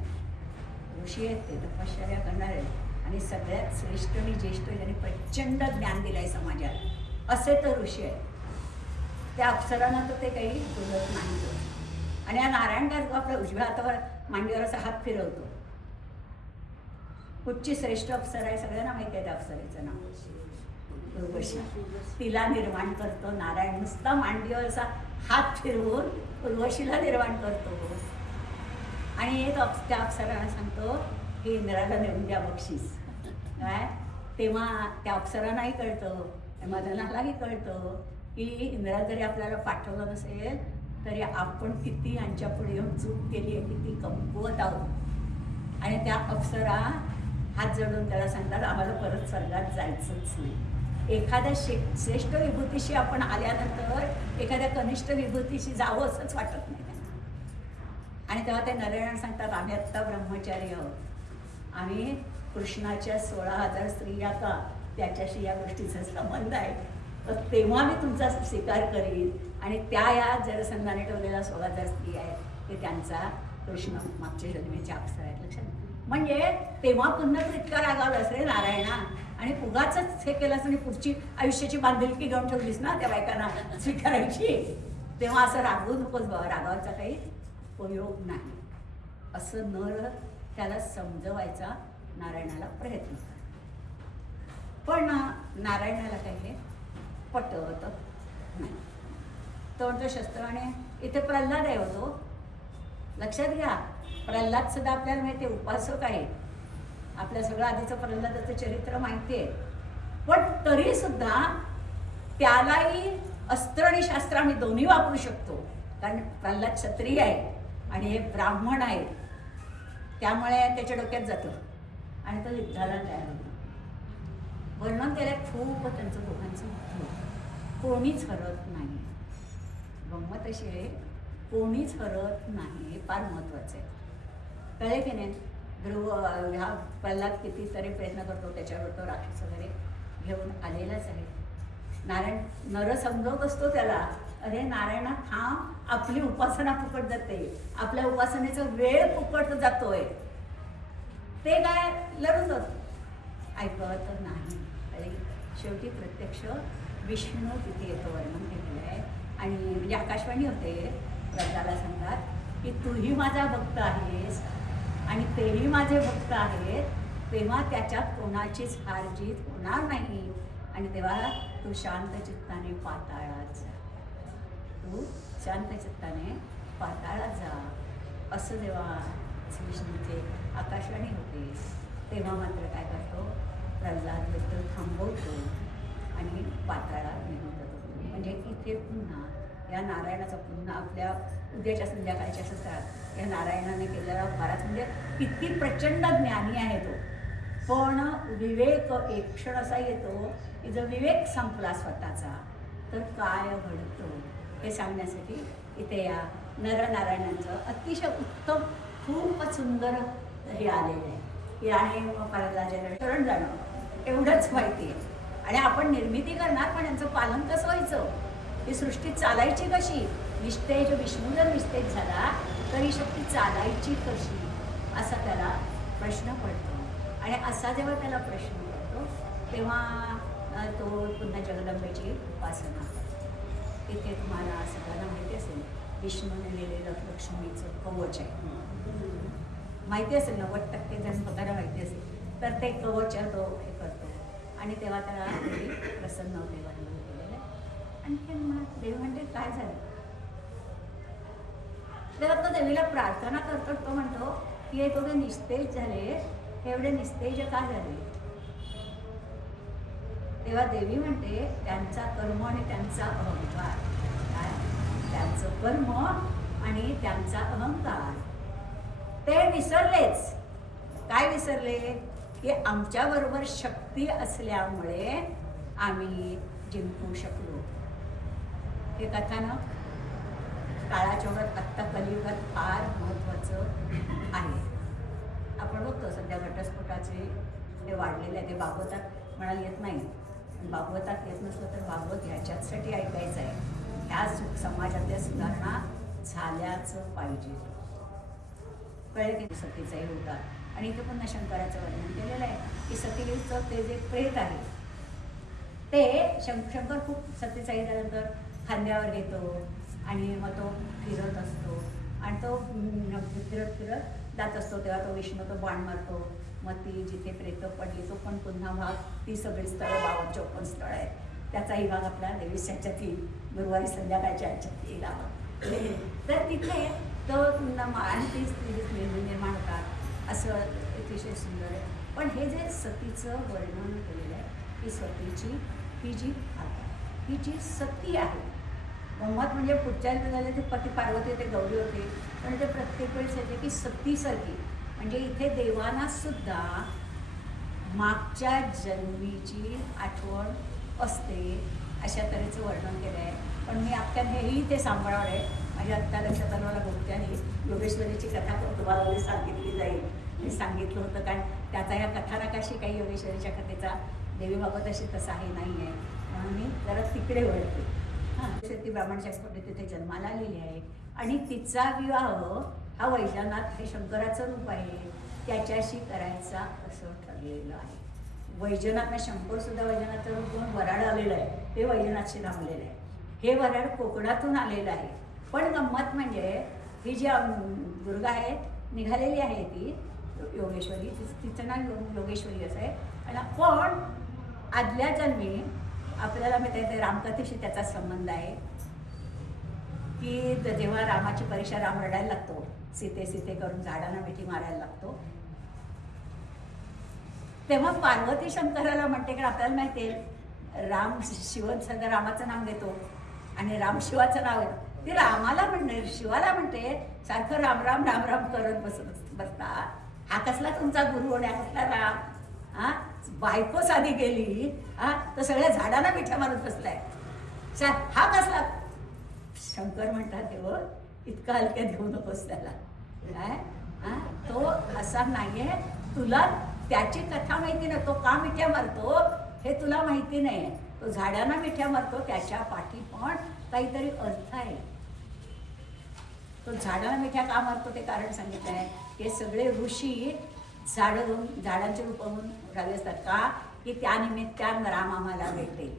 ऋषी आहेत, ते तपश्चर्या करणार आहेत आणि सगळ्यात श्रेष्ठ आणि ज्येष्ठ ज्यांनी प्रचंड ज्ञान दिलं आहे समाजाला असे तर ऋषी आहेत. त्या अप्सरांना तर ते काही बोलत नाही. आणि हा नारायण काय आपल्या उजव्या हातावर मांडीवर असा हात फिरवतो. कुठची श्रेष्ठ अप्सरा आहे सगळ्यांना माहिती आहे त्या अप्सरेचं नाव उर्वशी. तिला निर्माण करतो नारायण, नुसता मांडीवर असा हात फिरवून उर्वशीला निर्माण करतो. आणि त्या अप्सराला सांगतो की इंद्राला नेऊन द्या बक्षीस. काय तेव्हा त्या अप्सरांनाही कळतं, मदनालाही कळतं की इंद्रा जरी आपल्याला पाठवलं नसेल तरी आपण किती यांच्या पुढे येऊन चूक केली आहे, किती कमकुवत आहोत. आणि त्या अप्सरा हात जोडून त्याला सांगतात आम्हाला परत स्वर्गात जायचंच नाही. एखाद्या श्रेष्ठ विभूतीशी आपण आल्यानंतर एखाद्या कनिष्ठ विभूतीशी जावं असंच वाटत नाही त्यांना. आणि तेव्हा ते नारायण सांगतात आम्ही आत्ता ब्रह्मचारी आहोत, आम्ही कृष्णाच्या 16,000 स्त्रिया का त्याच्याशी या गोष्टीचा संबंध आहे, तर तेव्हा मी तुमचा स्वीकार करीन. आणि त्या या जरसंधाने ठेवलेल्या 16,000 स्त्री आहेत ते त्यांचा कृष्ण मागच्या जन्मेच्या अप्सरा आहेत. लक्षात म्हणजे तेव्हा पुन्हा तू इतका रागावलास रे नारायणा आणि उगाच हे केलंस आणि पुढची आयुष्याची बांधिलकी घेऊन ठेवलीस ना त्या बायकांना स्वीकारायची. तेव्हा असं रागवू नकोस बाबा, रागावाचा काही उपयोग नाही असं नर त्याला समजवायचा नारायणाला प्रयत्न करा. पण नारायणाला काही हे पटवत नाही. तो म्हणतो शस्त्राने इथे प्रल्हाद आहे होतो. लक्षात घ्या, प्रल्हाद सुद्धा आपल्याला माहिती आहे उपासक आहे. आपल्या सगळं आधीचं प्रल्हादाचं चरित्र माहिती आहे. पण तरी सुद्धा त्यालाही अस्त्र आणि शास्त्र आम्ही दोन्ही वापरू शकतो. कारण प्रल्हाद क्षत्रिय आहे आणि हे ब्राह्मण आहेत, त्यामुळे त्याच्या डोक्यात जातं आणि तो युद्धाला तयार होतो. वर्णन केलं खूप त्यांचं दोघांचं कोणीच हरत नाही. गंमत अशी आहे, कोणीच हरत नाही, फार महत्त्वाचं आहे. कळे की नाही. ध्रुव ह्या प्रल्हाद कितीतरी प्रयत्न करतो, त्याच्यावर तो राक्षस वगैरे घेऊन आलेलाच आहे. नारायण नर समजवत असतो त्याला, अरे नारायणा थांब, आपली उपासना फुकट जाते, आपल्या उपासनेचा वेळ फुकट जातोय. ते काय लढून जात ऐकत नाही. आणि शेवटी प्रत्यक्ष विष्णू तिथे येतो, वर्णन केलेलं आहे. आणि म्हणजे आकाशवाणी होते, प्रल्हादाला सांगतात की तूही माझा भक्त आहेस आणि तेही माझे भक्त आहेत, तेव्हा त्याच्यात कोणाचीच हार जीत होणार नाही. आणि तेव्हा तू शांत चित्ताने पाताळात जा, तू शांत चित्ताने पाताळात जा असं जेव्हा विष्णूचे आकाशवाणी होते, तेव्हा मात्र काय करतो प्रल्हाद बद्दल थांबवतो आणि पाताळात निघून जातो. म्हणजे इथे पुन्हा या नारायणाचा पुन्हा आपल्या उद्याच्या संध्याकाळच्या सत्रात या नारायणाने केलेला फारच म्हणजे किती प्रचंड ज्ञानी आहे तो. पण विवेक एक क्षण असा येतो की जर विवेक संपला स्वतःचा तर काय घडतं हे सांगण्यासाठी इथे या नरनारायणांचं अतिशय उत्तम खूपच सुंदर हे आलेलं आहे की आणि प्रल्हादाला शरण जाणं एवढंच माहिती आहे. आणि आपण निर्मिती करणार, पण यांचं पालन कसं व्हायचं, ही सृष्टी चालायची कशी, निस्तेज विष्णू जर निस्तेज झाला तर ही शक्ती चालायची कशी असा त्याला प्रश्न पडतो. आणि असा जेव्हा त्याला प्रश्न पडतो तेव्हा तो पुन्हा जगदंबेची उपासना करतो. इथे तुम्हाला सगळ्यांना माहिती असेल विष्णूने लिहिलेलं लक्ष्मीचं कवच आहे, माहिती असेल 90% जण बघायला माहिती असेल तर ते कवच तो हे करतो. आणि तेव्हा त्याला प्रसन्न होते वर्णन केलेलं. आणखी देवी म्हणते काय झालं, तेव्हा तो देवीला प्रार्थना करतो. तो म्हणतो की हे थोडे निस्तेज झाले, हे एवढे निस्तेज का झाले. तेव्हा देवी म्हणते त्यांचा कर्म आणि त्यांचा अहंकार, काय त्यांचं कर्म आणि त्यांचा अहंकार ते विसरलेच. काय विसरले की आमच्याबरोबर शक्ती असल्यामुळे आम्ही जिंकू शकलो. हे कथानक काळाच्या ओघात आत्ता कलियुगात फार महत्त्वाचं आहे. आपण बघतो सध्या घटस्फोटाचे ते वाढलेले आहे, ते भागवतात म्हणाल येत नाही, भागवतात येत नसलं तर भागवत ह्याच्यासाठी ऐकायचं आहे, ह्या समाजातल्या सुधारणा झाल्याचं पाहिजे. कळले की सतीचाही होतात. आणि इथं पुन्हा शंकराचं वर्णन केलेलं आहे की सतीचं ते जे प्रेत आहे ते शंकर खूप सतीचाही झाल्यानंतर खांद्यावर घेतो आणि मग तो फिरत असतो आणि तो फिरत फिरत जात असतो. तेव्हा तो विष्णू तो बाण मारतो. मग ती जिथे प्रेत पडली तो पण पुन्हा भाग, ती सगळी स्थळं 52-54 स्थळं आहेत, त्याचाही भाग आपला देवीस ह्याच्यात येईल, गुरुवारी संध्याकाळच्या ह्याच्यात येईल आपण. तर तिथे तो आणि तीच निर्माण होतात असं अतिशय सुंदर आहे. पण हे जे सतीचं वर्णन केलेलं आहे की सतीची ही जी ही जी सती आहे, गंमत म्हणजे पुढच्या झाले ते पती पार्वती होते, गौरी होते, पण ते प्रत्येक वेळेस येते की सतीसारखी, म्हणजे इथे देवांना सुद्धा मागच्या जन्मीची आठवण असते अशा तऱ्हेचं वर्णन केलं आहे. पण मी आत्याने हेही ते सांभाळणार आहे. माझ्या आत्ता लक्षात आलं, मला गोप्त्याने योगेश्वरीची कथा तुम्हाला उद्या सांगितली जाईल. मी सांगितलं होतं कारण त्याचा ह्या कथानकाशी काही योगेश्वरीच्या कथेचा देवी बाबत तसा हे नाही आहे, म्हणून मी जरा तिकडे वळते. हां, ती ब्राह्मणाच्या पोटी तिथे जन्माला आलेली आहे आणि तिचा विवाह हा वैजनाथ हे शंकराचं रूप आहे त्याच्याशी करायचा असं ठरलेलं आहे. वैजनाथ शंकरसुद्धा वैजनाथचं रूप घेऊन वराड आलेलं आहे, ते वैजनाथशी थांबलेलं आहे. हे वराड कोकणातून आलेलं आहे. पण गंमत म्हणजे ही जी दुर्गा आहे निघालेली आहे ती योगेश्वरी, तिचं नाव योगेश्वरी असं आहे. आणि पण आदल्या जन्मी आपल्याला माहिती आहे रामकथेशी त्याचा संबंध आहे की जेव्हा रामाची परीक्षा राम रडायला लागतो, सीते करून झाडांना मिठी मारायला लागतो, तेव्हा पार्वती शंकराला म्हणते की आपल्याला माहिती आहे राम सध्या रामाचं नाव घेतो आणि राम शिवाचं नाव घेतो. ती रामाला म्हणते, शिवाला म्हणते सारखं राम राम राम राम करत बसता, हा कसला तुमचा गुरु होण्या कसला राम, हा बायको साधी गेली, हा तर सगळ्या झाडांना मिठ्या मारत बसलाय, हा कसला. शंकर म्हणतात तेव्हा इतका हलक्या देऊ नकोस त्याला, काय हा तो असा नाहीये, तुला त्याची कथा माहिती नाही, तो का मिठ्या मारतो हे तुला माहिती नाही. तो झाडांना मिठ्या मारतो, त्याच्या पाठी पण काहीतरी अर्थ आहे. तो झाडांना मिठ्या का मारतो ते कारण सांगितलं आहे की सगळे ऋषी झाडं घेऊन झाडांचे रूप म्हणून राहिले असतात का की त्या निमित्तानं राम आम्हाला भेटेल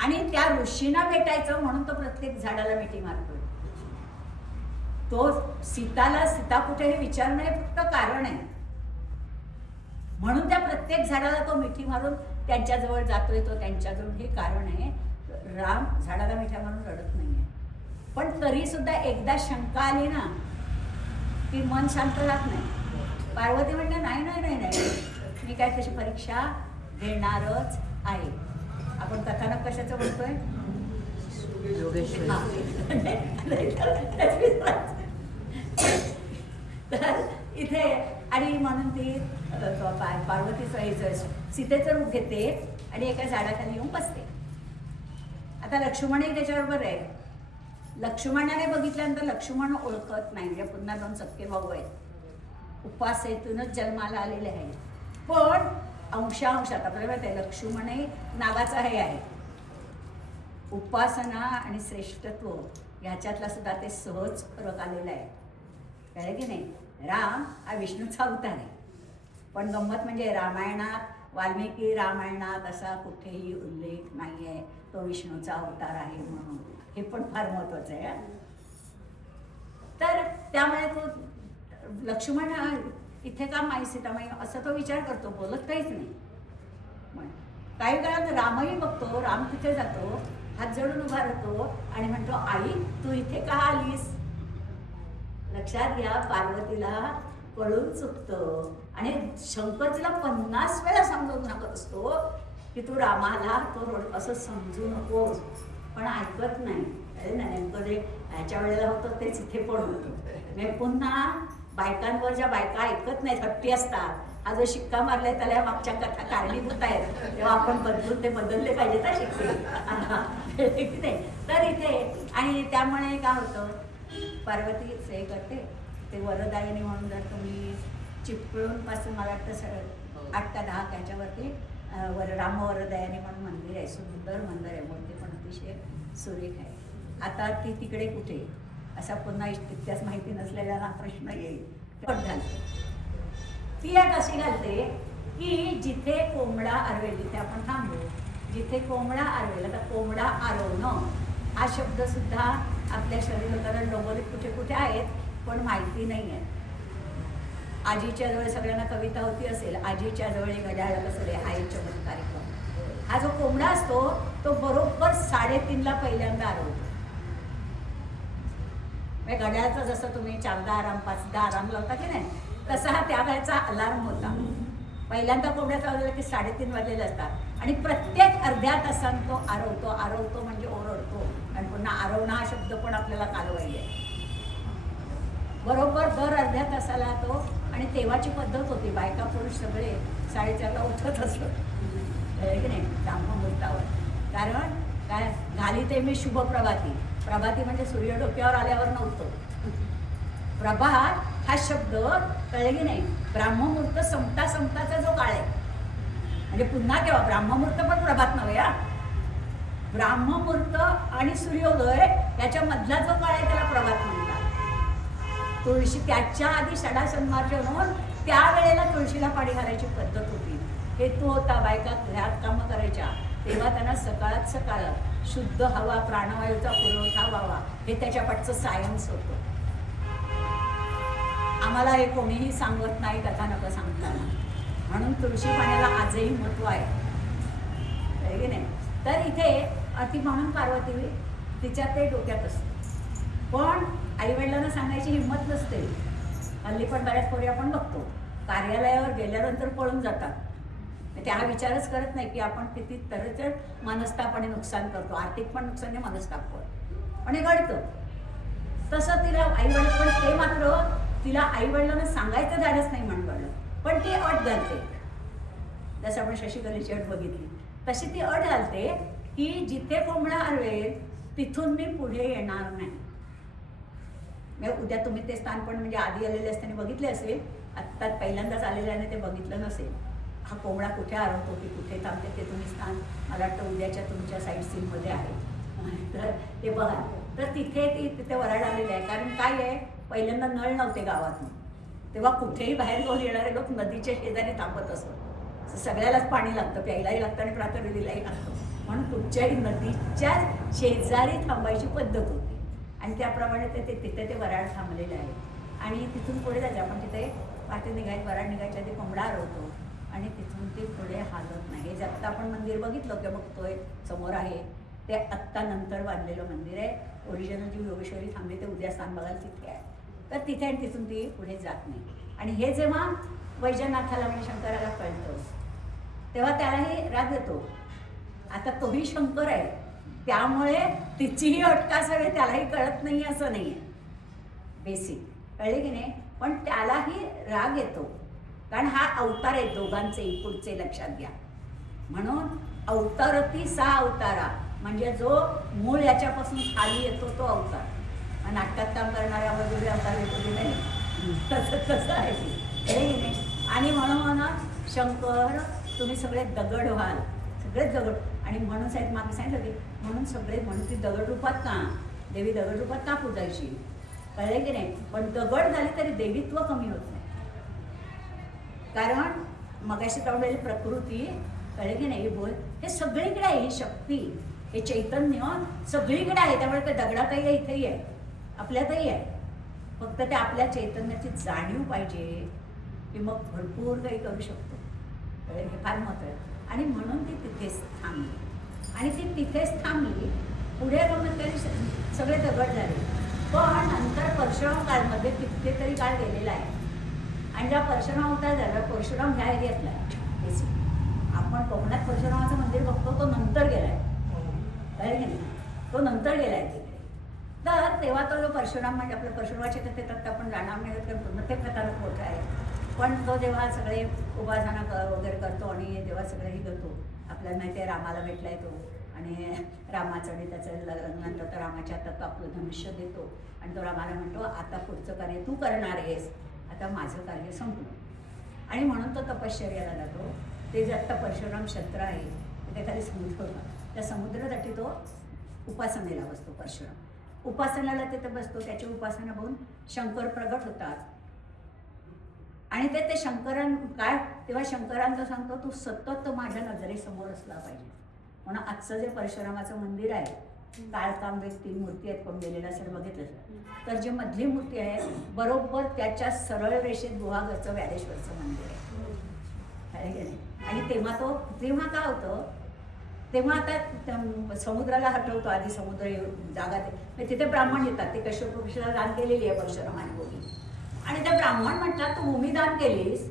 आणि त्या ऋषींना भेटायचं म्हणून तो प्रत्येक झाडाला मिठी मारतो. तो सीता कुठे हे विचारणं हे फक्त कारण आहे, म्हणून त्या प्रत्येक झाडाला तो मिठी मारून त्यांच्याजवळ जातोय, तो त्यांच्याजवळ हे कारण आहे. राम झाडाला मिठ्या मारून रडत नाहीये. पण तरी सुद्धा एकदा शंका आली ना की मन शांत राहत नाही. पार्वती म्हणते नाही नाही नाही नाही मी काय तशी परीक्षा घेणारच आहे. आपण कथानक कशाचं बोलतोय, तर इथे आणि म्हणून ती पार्वतीचं सीतेचं रूप घेते आणि एका झाडाखाली येऊन बसते. आता लक्ष्मणही त्याच्याबरोबर आहे. लक्ष्मणाने बघितल्यानंतर लक्ष्मण ओळखत नाही, म्हणजे पुन्हा 2 सख्खे भाऊ आहेत, उपासेतूनच जन्माला आलेले आहेत. पण अंशात आपल्याला माहिती आहे लक्ष्मणही नागाचा हे आहे. उपासना आणि श्रेष्ठत्व ह्याच्यातला सुद्धा ते सहज फरक आलेला आहे, कळलं की नाही. राम हा विष्णूचा अवतार आहे, पण गंमत म्हणजे रामायणात वाल्मिकी रामायणात असा कुठेही उल्लेख नाही आहे तो विष्णूचा अवतार आहे म्हणून. हे पण फार महत्वाचं आहे. तर त्यामुळे तो लक्ष्मण इथे का माई सीतामाई असं तो विचार करतो, बोलत काहीच नाही. काही वेळा रामही बघतो, राम तिथे जातो, हात जोडून उभा राहतो आणि म्हणतो आई तू इथे का आलीस. लक्षात घ्या पार्वतीला कळून चुकतं आणि शंकर तिला 50 वेळा समजावून सांगत असतो की तू रामाला तो असं समजू नकोस, पण ऐकत नाही. अरे ना नेमकं जे ह्याच्या वेळेला होतं तेच इथे पण होतं. मी पुन्हा बायकांवर ज्या बायका ऐकत नाहीत, हट्टी असतात, हा जो शिक्का मारलाय त्याला या मागच्या कथा कारणीभूत आहेत, तेव्हा आपण बदलून ते बदलले पाहिजे ना शिक्के की नाही. तर इथे आणि त्यामुळे काय होतं पार्वती हे करते ते वरदायिनी म्हणून जर तुम्ही चिपळूण पासून मला वाटतं 8 का 10 त्याच्यावरती रामवरदयाने म्हणून मंदिर आहे, सुंदर मंदिर आहे, मूर्ती पण अतिशय सुरेख आहे. आता ती तिकडे कुठे असा पुन्हा इतिहास माहिती नसलेल्याला प्रश्न येईल. पट घालते ती एक अशी घालते की जिथे कोंबडा आरवेल, जिथे आपण थांबू, जिथे कोंबडा आरवेल. आता कोंबडा आरवणं हा शब्द सुद्धा आपल्या शरीरात डोंगरीत कुठे कुठे आहेत पण माहिती नाही आहे. आजीच्या जवळ सगळ्यांना कविता होती असेल, आजीच्या जवळ घड्याळ बसले हा एक कार्यक्रम. हा जो कोंबडा असतो तो बरोबर 3:30ला पहिल्यांदा आरवतो. म्हणजे घड्याळाचा जसं तुम्ही 4दा आराम 5दा आराम लावता की नाही, तसा हा त्या वेळेचा अलार्म होता. पहिल्यांदा कोंबड्याचा वाजला की 3:30 वाजलेले असतात आणि प्रत्येक अर्ध्या तासानं तो आरवतो म्हणजे ओरडतो. आणि पुन्हा आरवणं हा शब्द पण आपल्याला कालवाई आहे. बरोबर दर अर्ध्या तासाला तो. आणि तेव्हाची पद्धत होती, बायका पुरुष सगळे 4:30ला उठत असत की नाही ब्राह्ममुहूर्तावर. कारण काय घाली ते मी शुभ प्रभाती. प्रभाती म्हणजे सूर्य डोक्यावर आल्यावर नव्हतं. प्रभात हा शब्द कळले की नाही, ब्राह्ममुहूर्त संपताचा जो काळ आहे, म्हणजे पुन्हा केव्हा ब्राह्ममुहूर्त पण प्रभात नव्हे हा. ब्राह्ममुहूर्त आणि सूर्योदय याच्या मधला जो काळ आहे त्याला प्रभात म्हणतात. तुळशी त्याच्या आधी षडासन्मार्जन होऊन त्यावेळेला तुळशीला पाणी घालायची पद्धत होती. हेतू होता बायका घरात कामं करायच्या तेव्हा त्यांना सकाळ शुद्ध हवा प्राणवायूचा पुरवठा व्हावा हे त्याच्या पाठचं सायन्स होतं. आम्हाला हे कोणीही सांगत नाही कथानक सांगताना, म्हणून तुळशी पाण्याला आजही महत्व आहे की नाही. तर इथे ती म्हणून पार्वती तिच्या ते डोक्यात असते, पण आईवडिलांना सांगायची हिंमत नसते. हल्ली पण बऱ्याच पोरी आपण बघतो कार्यालयावर गेल्यानंतर पळून जातात. ते हा विचारच करत नाही की आपण किती तरच मनस्ताप आणि नुकसान करतो, आर्थिक पण नुकसान आहे मनस्ताप पण, आणि घडतं तसं. तिला आईवडील पण ते मात्र तिला आईवडिलांना सांगायचं झालंच नाही म्हणलं, पण ती अट घालते. जसं आपण शशिकलेची अट बघितली तशी ती अट घालते की जिथे कोंबडा आरवेल तिथून मी पुढे येणार नाही. म्हणजे उद्या तुम्ही ते स्थान पण म्हणजे आधी आलेले असताना बघितले असेल, आत्ता पहिल्यांदाच आलेल्याने ते बघितलं नसेल. हा कोंबडा कुठे आरवतो की कुठे थांबते ते तुम्ही स्थान मला वाटतं उद्याच्या तुमच्या साईट सीनमध्ये आहे, तर ते बघा. तर तिथे वराड आलेले आहे. कारण काय आहे, पहिल्यांदा नळ नव्हते गावातून, तेव्हा कुठेही बाहेर घेऊन येणारे लोक नदीच्या शेजारी थांबत असत. सगळ्यालाच पाणी लागतं, प्यायलाही लागतं आणि प्रातःवेळीलाही लागतं, म्हणून कुठच्याही नदीच्या शेजारी थांबायची पद्धत होती. आणि त्याप्रमाणे तिथे ते वराड थांबलेले आहे. आणि तिथून पुढे जायचं आपण तिथे पाठी निघायचं, वराड निघायच्या आधी कोंबडा आरवतो आणि तिथून ते पुढे हालत नाही. हे जे आत्ता आपण मंदिर बघितलं किंवा बघतोय समोर आहे ते आत्ता नंतर बांधलेलं मंदिर आहे. ओरिजिनल जी योगेश्वरी थांबली ते उद्या स्थान बघायला तिथे आहे. तर तिथे आणि तिथून ती पुढे जात नाही. आणि हे जेव्हा वैजनाथाला म्हणजे शंकराला कळतं तेव्हा त्यालाही राग येतो. आता तोही शंकर आहे त्यामुळे तिचीही अटका सगळे त्यालाही कळत नाही असं नाही आहे, बेसिक कळले की नाही. पण त्यालाही राग येतो कारण हा अवतार आहे दोघांचे पुढचे लक्षात घ्या. म्हणून अवतारती 6 अवतारा म्हणजे जो मूळ याच्यापासून खाली येतो तो अवतार. नाटकात काम करणाऱ्या वगैरे अवतार येतो की नाही, तसं आहे ते. आणि म्हणून शंकर तुम्ही सगळे दगड व्हाल, सगळेच दगड. आणि म्हणून साहेब मागे सांगितलं की म्हणून सगळे म्हणून ती दगड रूपात का देवी दगड रूपात का पूजायची, कळले की नाही. पण दगड झाली तरी देवीत्व कमी होत नाही. कारण मगाशी तावलेली प्रकृती कळले की नाही, बोल हे सगळीकडे आहे. ही शक्ती हे चैतन्य सगळीकडे आहे. त्यामुळे ते दगडातही आहे, इथेही आहे, आपल्यातही आहे. फक्त ते आपल्या चैतन्याची जाणीव पाहिजे की मग भरपूर काही करू शकतो. हे फार महत्त्व आहे. आणि म्हणून ती तिथेच थांबली. आणि ती तिथेच थांबली. पुढे गमत तरी सगळे दगड झाले. पण नंतर परशुराम काळमध्ये कितीतरी काळ गेलेला आहे. आणि जेव्हा परशुराम अवतार झाला, परशुराम ह्या एरियातला आहे. आपण कोकणात परशुरामाचं मंदिर बघतो तो नंतर गेलाय, कळलं की नाही, तो नंतर गेलाय तिकडे. तर तेव्हा तो जो परशुराम म्हणजे आपल्या परशुरामाच्या कथेत आपण जाणार नाही कारण ते कथानक मोठं आहे. पण तो जेव्हा सगळे उपासना वगैरे करतो आणि जेव्हा सगळं हे करतो, आपल्याला माहिती आहे रामाला भेटलाय तो आणि रामाचं आणि त्याचं लग्नानंतर तर रामाच्या हातात तो आपलं धनुष्य देतो आणि तो रामाला म्हणतो आता पुढचं कार्य तू करणार आहेस, आता माझं कार्य संपलं. आणि म्हणून तो तपश्चर्याला जातो. ते जे आत्ता परशुराम क्षत्र आहे तिथे खाली समुद्र होता, त्या समुद्रासाठी तो उपासनेला बसतो. परशुराम उपासनाला तिथे बसतो. त्याची उपासना बघून शंकर प्रगट होतात आणि ते शंकरां काय तेव्हा शंकरांचा सांगतो, तू सतत माझ्या नजरेसमोर असला पाहिजे. म्हणून आजचं जे परशुरामाचं मंदिर आहे, काळकांबे 3 मूर्ती आहेत, कोण गेलेला सर बघितलं तर जी मधली मूर्ती आहे बरोबर त्याच्या सरळ रेषेत गुहागरचं व्यालेश्वरचं मंदिर आहे. आणि तेव्हा काय होतं, तेव्हा आता समुद्राला हटवतो, आधी समुद्र जागा तिथे ब्राह्मण येतात. ते कश्यप ऋषीला दान केलेली आहे परशुरामाने भूमी, आणि ते ब्राह्मण म्हटलं तू भूमी दान केलीस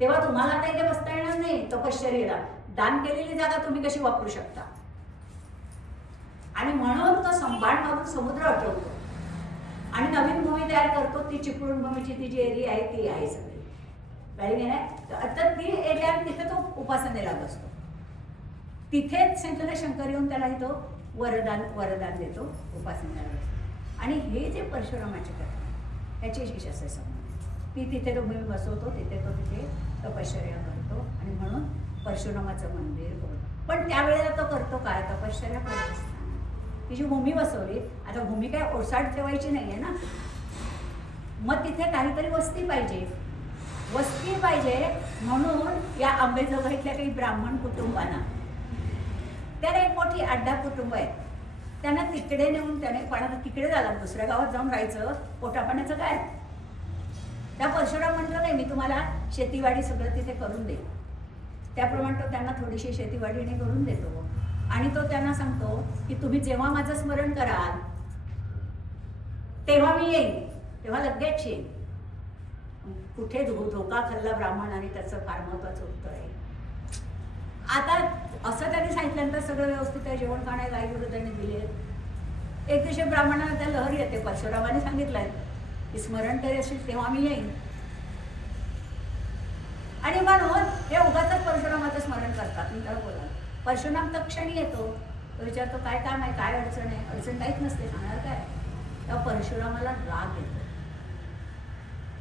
तेव्हा तुम्हाला आता इथे बसता येणार नाही. तपश्चर्येला दान केलेली जागा तुम्ही कशी वापरू शकता. आणि म्हणून तो संभाळ मारून समुद्र हटवतो आणि नवीन भूमी तयार करतो. ती चिपळूण भूमीची ती जी एरिया आहे ती आहे सगळी कळली नाही. आता ती एरिया तिथे तो उपासनेला बसतो. तिथेच शंकर येऊन त्याला तो वरदान देतो, उपासनेला बसतो. आणि हे जे परशुरामाची कथा त्याची असे संबंध ती तिथे तो भूमी बसवतो, तिथे तपश्चर्या करतो आणि म्हणून परशुरामाचं मंदिर होतं. पण त्यावेळेला तो करतो काय, तपश्चर्या करत असताना तिची भूमी बसवली. आता भूमी काय ओसाड ठेवायची नाही आहे ना, मग तिथे काहीतरी वस्ती पाहिजे म्हणून या आंबेजोगाई इथल्या काही ब्राह्मण कुटुंबांना, त्याला एक मोठी अड्डा कुटुंब आहे, त्यांना तिकडे नेऊन त्याने पाण्यात तिकडे झाला, दुसऱ्या गावात जाऊन राहायचं, पोटापाण्याचं काय. त्या परशुराम म्हटलं नाही मी तुम्हाला शेतीवाडी सगळं तिथे करून दे. त्याप्रमाणे तो त्यांना थोडीशी शेतीवाडीने करून देतो आणि तो त्यांना सांगतो की तुम्ही जेव्हा माझं स्मरण कराल तेव्हा मी येईन, तेव्हा लगेच येईन. कुठे धोका खाल्ला ब्राह्मण आणि त्याचं फार महत्वाचं उत्तर आहे. आता असं त्यांनी सांगितल्यानंतर सगळं व्यवस्थित आहे, जेवण खाणे गाई गुरु त्यांनी दिले. एक दिवशी ब्राह्मणाला त्या लहर येते, परशुरामाने सांगितलंय की स्मरण तरी असेल तेव्हा मी येईन. आणि म्हणून हे उगाच परशुरामाचं स्मरण करतात. मी त्याला बोला परशुराम तक्षणी येतो, तो विचारतो काय काम आहे, काय अडचण आहे. अडचण काहीच नसते, सांगणार काय. तेव्हा परशुरामाला राग येतो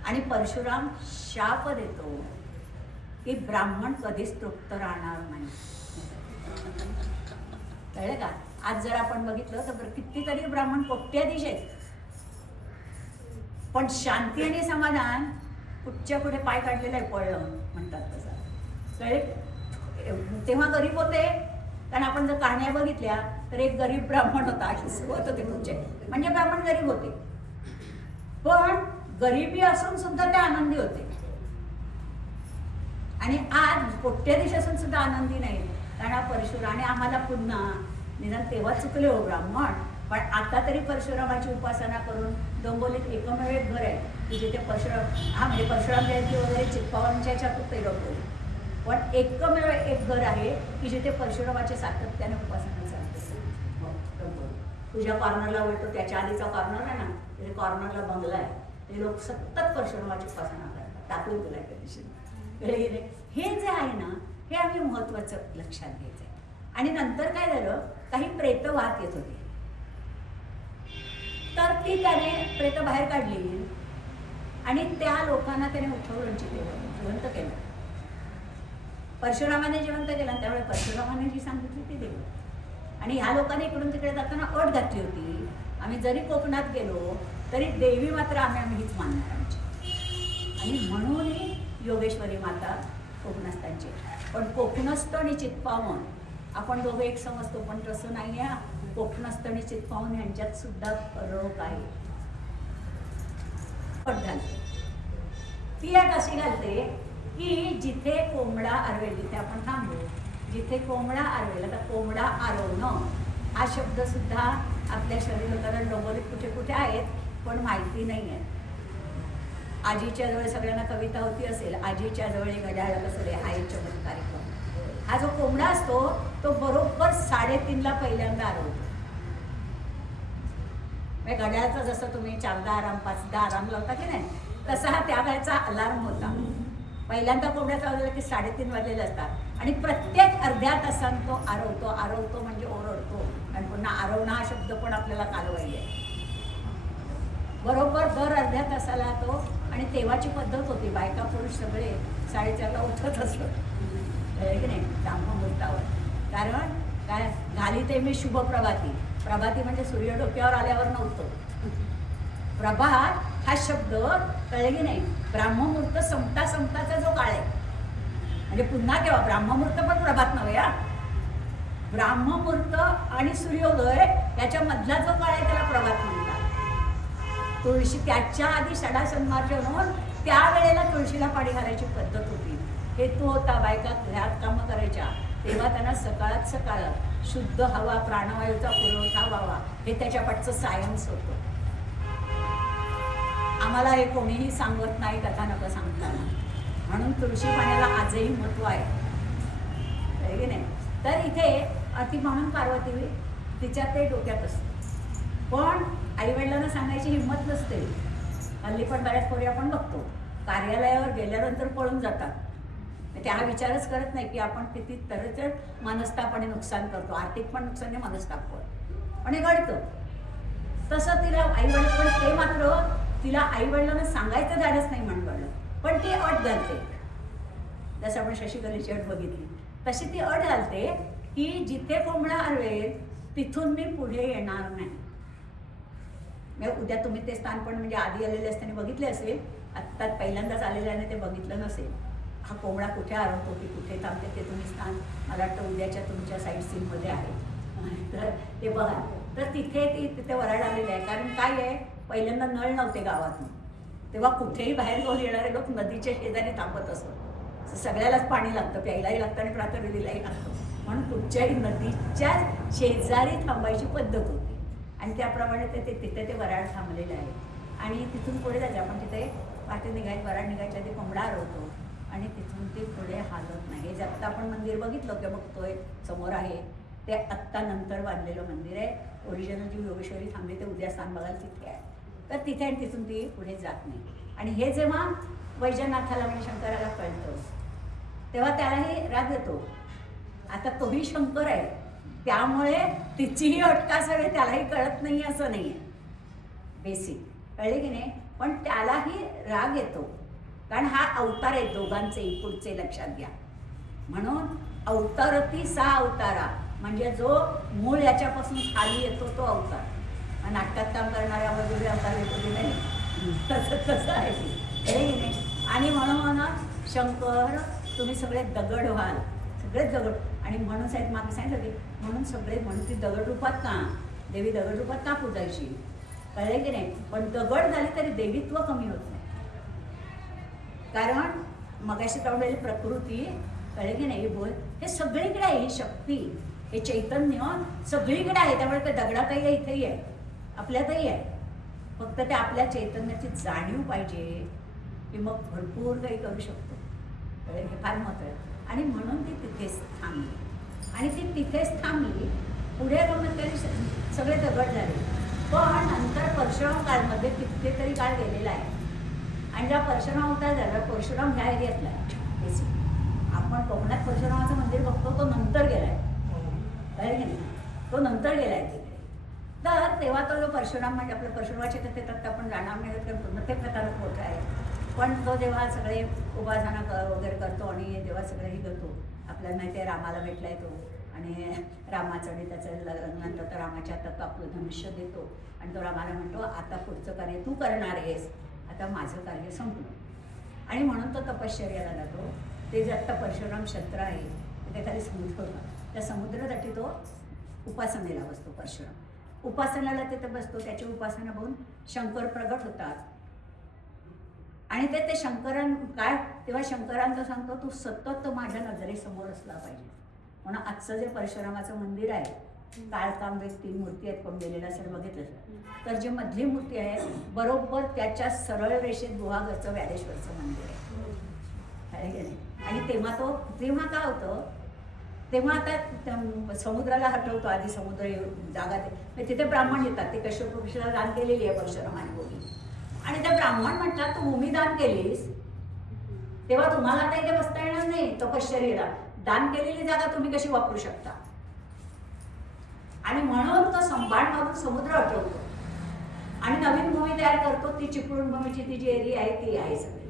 आणि परशुराम शाप देतो की ब्राह्मण कधीच तृप्त राहणार नाही. कळलं का. आज जर आपण बघितलं तर कितीतरी ब्राह्मण कोट्याधीश आहेत, पण शांती आणि समाधान कुठच्या कुठे पाय काढलेला आहे पळलं म्हणतात तसं. कळले. तेव्हा गरीब होते, कारण आपण जर कहाण्या बघितल्या तर एक गरीब ब्राह्मण होता होत होते तुमचे, म्हणजे ब्राह्मण गरीब होते, पण गरिबी असून सुद्धा ते आनंदी होते. आणि आज कोट्याधीश असून सुद्धा आनंदी नाही, कारण परशुराने आम्हाला पुन्हा निदान तेव्हा चुकले हो ब्राह्मण, पण आता तरी परशुरामाची उपासना करून डोंबोलीत एकमेव एक घर आहे की जिथे परशुराम म्हणजे परशुराम जयंती वगैरे चित्पावनच्या ह्याच्यात ते डोंबोली, पण एकमेव एक घर आहे की जिथे परशुरामाच्या सातत्याने उपासना चालते. तुझ्या कॉर्नरला भेटतो, त्याच्या आधीचा कॉर्नर आहे ना, तिथे कॉर्नरला बंगला आहे, ते लोक सतत परशुरामाची उपासना करतात. टाकून तुला कधी हे जे आहे ना, हे आम्ही महत्वाचं लक्षात घ्यायचं आहे. आणि नंतर काय झालं, काही प्रेत वाहत येत होती, तर ती त्याने प्रेत बाहेर काढली आणि त्या लोकांना त्याने उठवून जिवंत केलं. परशुरामाने जिवंत केलं, त्यावेळेस परशुरामाने जी सांगितली ती दिली. आणि ह्या लोकांनी इकडून तिकडे जाताना अट घातली होती, आम्ही जरी कोकणात गेलो तरी देवी मात्र आम्ही हीच मानणार आमची. आणि म्हणून योगेश्वरी माता कोकणस्थांची. पण कोकणस्थ आणि चित्पावन आपण दोघं एक समजतो, पण तसं नाही आहे. कोकणस्थ आणि चित्पावन यांच्यात सुद्धा फरक आहे. पट घालते ती अट अशी घालते की जिथे कोंबडा आरवेल, जिथे आपण थांबलो, जिथे कोंबडा आरवेल, आता कोंबडा आरवणं हा शब्द सुद्धा आपल्या शरीरात डोंबोलीत कुठे कुठे आहेत पण माहिती नाही आहे. आजीच्या जवळ सगळ्यांना कविता होती असेल, आजीच्या जवळ घड्याळ बसले हा एक चमत्कारिक. हा जो कोंबडा असतो तो बरोबर 3:30ला पहिल्यांदा आरवतो. म्हणजे घड्याळाचा जसं तुम्ही 4दा आराम 5दा आराम लावता की नाही, तसा हा त्या वेळेचा अलार्म होता. पहिल्यांदा कोंबड्याचा वाजला की 3:30 वाजलेले असतात आणि प्रत्येक अर्ध्या तासानं तो आरवतो म्हणजे ओरडतो. आणि पुन्हा आरवणं हा शब्द पण आपल्याला कालवाई आहे. बरोबर दर अर्ध्या तासाला तो, आणि तेव्हाची पद्धत होती, बायका पुरुष सगळे 4:30ला उठत असत की नाही ब्राह्ममुहूर्तावर. कारण काय घाली ते मी शुभ प्रभाती. प्रभाती म्हणजे सूर्य डोक्यावर आल्यावर नव्हतं. प्रभात हा शब्द कळले की नाही, ब्राह्ममुहूर्त संपताचा जो काळ आहे, म्हणजे पुन्हा केव्हा ब्राह्ममुहूर्त पण प्रभात नव्हे हा. ब्राह्ममुहूर्त आणि सूर्योदय याच्या मधला जो काळ आहे त्याला प्रभात म्हणतात. तुळशी त्याच्या आधी षडा सन्मार्जन होऊन त्यावेळेला तुळशीला पाणी घालायची पद्धत होती. हेतू होता बायका घरात कामं करायच्या तेव्हा त्यांना सकाळ शुद्ध हवा प्राणवायूचा पुरवठा व्हावा, हे त्याच्या पाठचं सायन्स होतं. आम्हाला हे कोणीही सांगत नाही कथानक सांगताना, म्हणून तुळशी पाण्याला आजही महत्व आहे की नाही. तर इथे ती म्हणून पार्वती तिच्या ते डोक्यात असते, पण आईवडिलांना सांगायची हिंमत नसते. हल्ली पण बऱ्याच पोरी आपण बघतो कार्यालयावर गेल्यानंतर पळून जातात. ते हा विचारच करत नाही की आपण किती तरच मनस्ताप आणि नुकसान करतो, आर्थिक पण नुकसान आहे, मनस्ताप पण, आणि घडतं तसं. तिला आईवडील पण ते मात्र तिला आईवडिलांना सांगायचं झालंच नाही म्हणलं, पण ती अट घालते. जसं आपण शशिकलेची अट बघितली तशी ती अट घालते की जिथे कोंबडा हरवेल तिथून मी पुढे येणार नाही. म्हणजे उद्या तुम्ही ते स्थान पण म्हणजे आधी आलेले असताना बघितले असेल, आत्ता पहिल्यांदाच आलेल्याने ते बघितलं नसेल. हा कोंबडा कुठे हरवतो की कुठे थांबते ते तुम्ही स्थान मला वाटतं उद्याच्या तुमच्या साईट सीनमध्ये आहे, तर ते बघा. तर तिथे वराड आलेले आहे. कारण काय आहे, पहिल्यांदा नळ नव्हते गावातून, तेव्हा कुठेही बाहेर घेऊन येणारे लोक नदीच्या शेजारी थांबत असत. सगळ्यालाच पाणी लागतं, प्यायलाही लागतं आणि प्रातर्वेदीलाही लागतं, म्हणून कुठच्याही नदीच्या शेजारी थांबायची पद्धत होती. आणि त्याप्रमाणे तिथे ते वराड थांबलेले आहे. आणि तिथून पुढे जायचं आपण, तिथे पाठी निघायचं, वराड निघायच्या आधी कोंबडा हरवतो आणि तिथून ते पुढे हालत नाही. हे जे आत्ता आपण मंदिर बघितलं किंवा बघतोय समोर आहे, ते आत्ता नंतर बांधलेलं मंदिर आहे. ओरिजिनल जी योगेश्वरी थांबली ते उद्या स्थान बघायला तिथे आहे. तर तिथे आणि तिथून ती पुढे जात नाही. आणि हे जेव्हा वैजनाथाला म्हणजे शंकराला कळतं तेव्हा त्यालाही राग येतो. आता तोही शंकर आहे, त्यामुळे तिचीही अटका सगळे त्यालाही कळत नाही असं नाही आहे, बेसिक कळले की नाही. पण त्यालाही राग येतो, कारण हा अवतार आहे दोघांचे पुढचे, लक्षात घ्या. म्हणून अवतारती सा अवतारा, म्हणजे जो मूळ याच्यापासून खाली येतो तो अवतार. नाटकात काम करणाऱ्या वगैरे अवतार येतो की नाही, तसं आहे हे की नाही. आणि म्हणून शंकर तुम्ही सगळे दगड व्हाल, सगळेच दगड. आणि म्हणून साहेब मागे सांगितलं की म्हणून सगळे म्हणून ती दगड रूपात का देवी दगड रूपात का पूजायची, कळले की नाही. पण दगड झाली तरी देवीत्व कमी होत नाही, कारण मगाशी कळलेली प्रकृती, कळले की नाही, बोल हे सगळीकडे आहे. ही शक्ती, हे चैतन्य सगळीकडे आहे. त्यामुळे ते दगडातही आहे, इथेही आहे, आपल्यातही आहे. फक्त ते आपल्या चैतन्याची जाणीव पाहिजे की मग भरपूर काही करू शकतो. हे फार महत्त्व आहे. आणि म्हणून ती तिथेच थांबली. आणि ती तिथेच थांबली. पुढे तरी सगळे दगड झाले. पण नंतर परशुराम काळमध्ये कितीतरी काळ गेलेला आहे. आणि जेव्हा परशुराम अवतार झाला, परशुराम ह्या एरियातला आहे बेसिक. आपण कोकणात परशुरामाचं मंदिर बघतो, तो नंतर गेलाय, कळलं की नाही, तो नंतर गेलाय तिकडे. तर तेव्हा तो जो परशुराम म्हणजे आपल्या परशुरामाच्या कथेत आपण जाणार नाही, कारण ते कथानक मोठं आहे. पण तो जेव्हा सगळे उपासना वगैरे करतो आणि जेव्हा सगळंही करतो, आपल्याला माहिती आहे रामाला भेटलाय तो, आणि रामाचं आणि त्याचं नंतर तर रामाच्या हातात तो आपलं धनुष्य देतो आणि तो रामाला म्हणतो आता पुढचं कार्य तू करणार आहेस, आता माझं कार्य संपलं. आणि म्हणून तो तपश्चर्याला जातो. ते जे आत्ता परशुराम क्षेत्र आहे तिथे खाली समुद्र होता, त्या समुद्रासाठी तो उपासनेला बसतो. परशुराम उपासनाला तिथे बसतो. त्याची उपासना बघून शंकर प्रगट होतात. आणि ते शंकरां काय तेव्हा शंकरांचं सांगतो तू सतत माझ्या नजरेसमोर असला पाहिजे. म्हणून आजचं जे परशुरामाचं मंदिर आहे, काळकांबे 3 मूर्ती आहेत, कोण गेलेला सर बघितलं तर जी मधली मूर्ती आहे बरोबर त्याच्या सरळ रेषेत गुहागरचं व्यालेश्वरचं मंदिर आहे. आणि तेव्हा काय होतं, तेव्हा आता समुद्राला हटवतो, आधी समुद्र जागा तिथे ब्राह्मण येतात. ते कश्यप ऋषीला दान केलेली आहे परशुरामाने बोली. आणि त्या ब्राह्मण म्हणतात तू भूमी दान केलीस तेव्हा तुम्हाला आता इथे बसता येणार नाही, तपश्चर्येला दान केलेली जागा तुम्ही कशी वापरू शकता. आणि म्हणून तो संभाळ मारून समुद्र हटवतो आणि नवीन भूमी तयार करतो, ती चिपळूण भूमीची ती जी एरिया आहे ती आहे सगळी.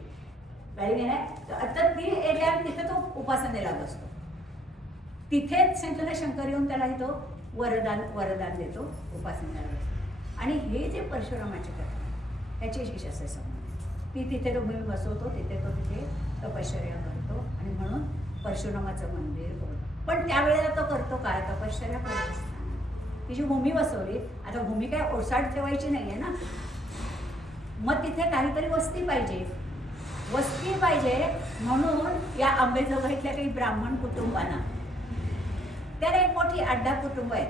कळली नाही? आता ती एरिया तिथे तो उपासनेला बसतो. तिथेच संत शंकर येऊन त्याला तो वरदान देतो, उपासनेला बसतो. आणि हे जे परशुरामाची कथा त्याची विशेष असे संबंध. ती तिथे तो भूमी बसवतो, तिथे तपश्चर्या करतो आणि म्हणून परशुरामाचं मंदिर होतं. पण त्यावेळेला तो करतो काय? तपश्चर्या करत असताना ती जी भूमी बसवली, आता भूमी काय ओसाड ठेवायची नाही आहे ना, मग तिथे काहीतरी वस्ती पाहिजे. वस्ती पाहिजे म्हणून या आंबेजोगाईतल्या काही ब्राह्मण कुटुंबांना, त्याला एक मोठी अड्डा कुटुंब आहे,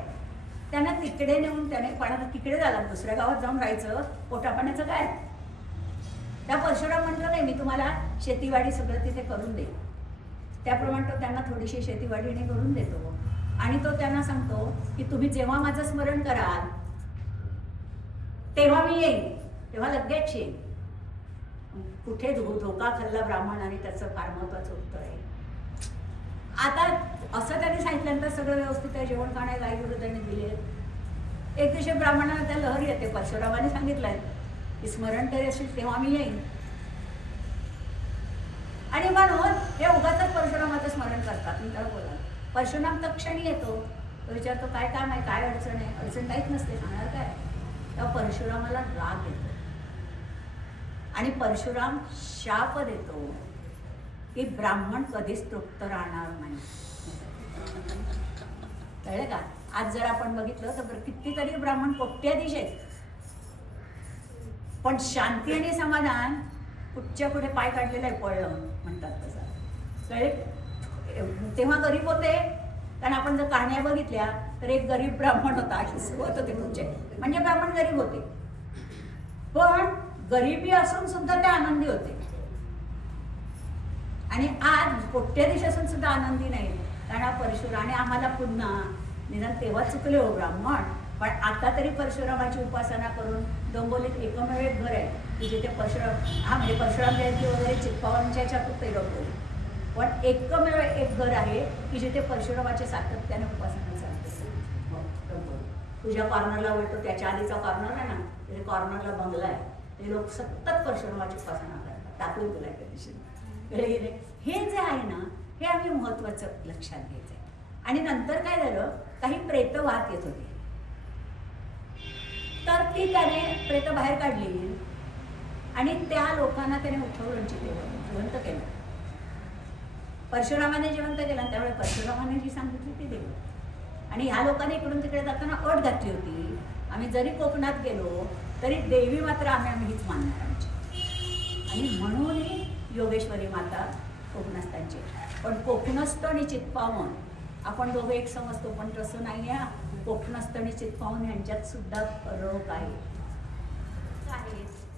त्यांना तिकडे नेऊन त्याने पाण्यात तिकडे झाला, दुसऱ्या गावात जाऊन राहायचं, पोटापाण्याचं काय. त्या परशुराम म्हटलं नाही, मी तुम्हाला शेतीवाडी सगळं तिथे करून देईन. त्याप्रमाणे तो त्यांना थोडीशी शेतीवाडीने करून देतो आणि तो त्यांना सांगतो की तुम्ही जेव्हा माझं स्मरण कराल तेव्हा मी येईन, तेव्हा लगेच येईन. कुठे धोका खाल्ला ब्राह्मण आणि त्याचं फार महत्वाचं उत्तर आहे. आता असं त्यांनी सांगितल्यानंतर सगळं व्यवस्थित आहे, जेवण खाणे गाई गुरु त्यांनी दिले. एक दिवशी ब्राह्मणाला त्या लहर येते, परशुरामाने सांगितलंय की स्मरण तरी असेल तेव्हा मी येईन. आणि म्हणून हे उगाच परशुरामाचं स्मरण करतात. मी त्याला बोला परशुराम तक्षणी येतो, तो विचारतो काय काम आहे, काय अडचण आहे. अडचण काहीच नसते, सांगणार काय. तेव्हा परशुरामाला राग येतो आणि परशुराम शाप देतो की ब्राह्मण कधीच तृप्त राहणार नाही. कळलं का? आज जर आपण बघितलं तर कितीतरी ब्राह्मण कोट्याधीश आहेत, पण शांती आणि समाधान कुठच्या कुठे पाय काढलेला आहे, पळलं म्हणतात तसं. कळले? तेव्हा गरीब होते, कारण आपण जर कहाण्या बघितल्या तर एक गरीब ब्राह्मण होता, होत होते तुमचे, म्हणजे ब्राह्मण गरीब होते, पण गरिबी असून सुद्धा ते आनंदी होते. आणि आज कोट्याधीश असून सुद्धा आनंदी नाही, कारण परशुराने आम्हाला पुन्हा निदान तेव्हा चुकले हो ब्राह्मण, पण आता तरी परशुरामाची उपासना करून डोंबोलीत एकमेव एक घर आहे की जिथे परशुराम म्हणजे परशुराम जयंती वगैरे चित्पावनच्या ह्याच्यात होते डोंबोली, पण एकमेव एक घर आहे की जिथे परशुरामाच्या सातत्याने उपासना चालते. तुझ्या कॉर्नरला भेटतो, त्याच्या आधीचा कॉर्नर आहे ना, तिथे कॉर्नरला बंगला आहे, ते लोक सतत परशुरामाची उपासना करतात. टाकून तुला त्या दिवशी हे जे आहे ना, हे आम्ही महत्वाचं लक्षात घ्यायचं आहे. आणि नंतर काय झालं, काही प्रेत वाहत येत होती, तर ती त्याने प्रेत बाहेर काढली आणि त्या लोकांना त्याने उठवून जिवंत केलं. परशुरामाने जिवंत केलं, त्यामुळे परशुरामाने जी सांगितली ती देव. आणि ह्या लोकांनी इकडून तिकडे जाताना अट घातली होती, आम्ही जरी कोकणात गेलो तरी देवी मात्र आम्ही हीच मानणार आमची. आणि म्हणून योगेश्वरी माता कोकणस्थांची. पण कोकणस्थ आणि चित्पावन आपण दोघं एक समजतो, पण तसं नाही आहे. कोकणस्थ आणि चित्पावन यांच्यात सुद्धा फरक आहे.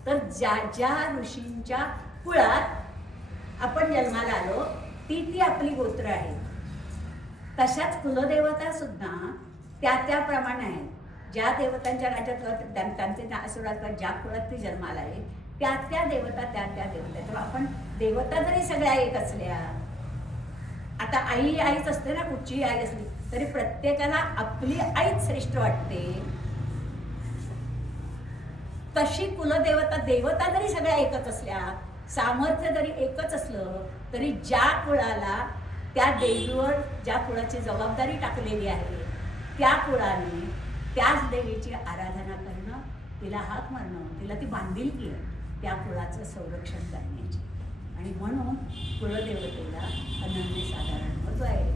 तर ज्या ज्या ऋषींच्या कुळात आपण जन्माला आलो ती आपली गोत्र आहे. तशाच कुलदेवता सुद्धा त्याप्रमाणे आहेत. ज्या देवतांच्या राज्यात त्यांचे असुरात ज्या कुळात ती जन्माला आहे त्या देवता त्या देवता. तर आपण देवता जरी सगळ्या एक असल्या, आता आईच असते ना, कुठचीही आई असली तरी प्रत्येकाला आपली आईच श्रेष्ठ वाटते. तशी कुलदेवता देवता जरी सगळ्या एकच असल्या, सामर्थ्य जरी एकच असलं तरी ज्या कुळाला त्या देवीवर ज्या कुळाची जबाबदारी टाकलेली आहे त्या कुळाने त्याच देवीची आराधना करणं, तिला हाक मारणं, तिला ती बांधिलकी आहे त्या कुळाचं संरक्षण करण्याची. आणि म्हणून कुलदेवतेला अनन्यसाधारण महत्त्व आहे.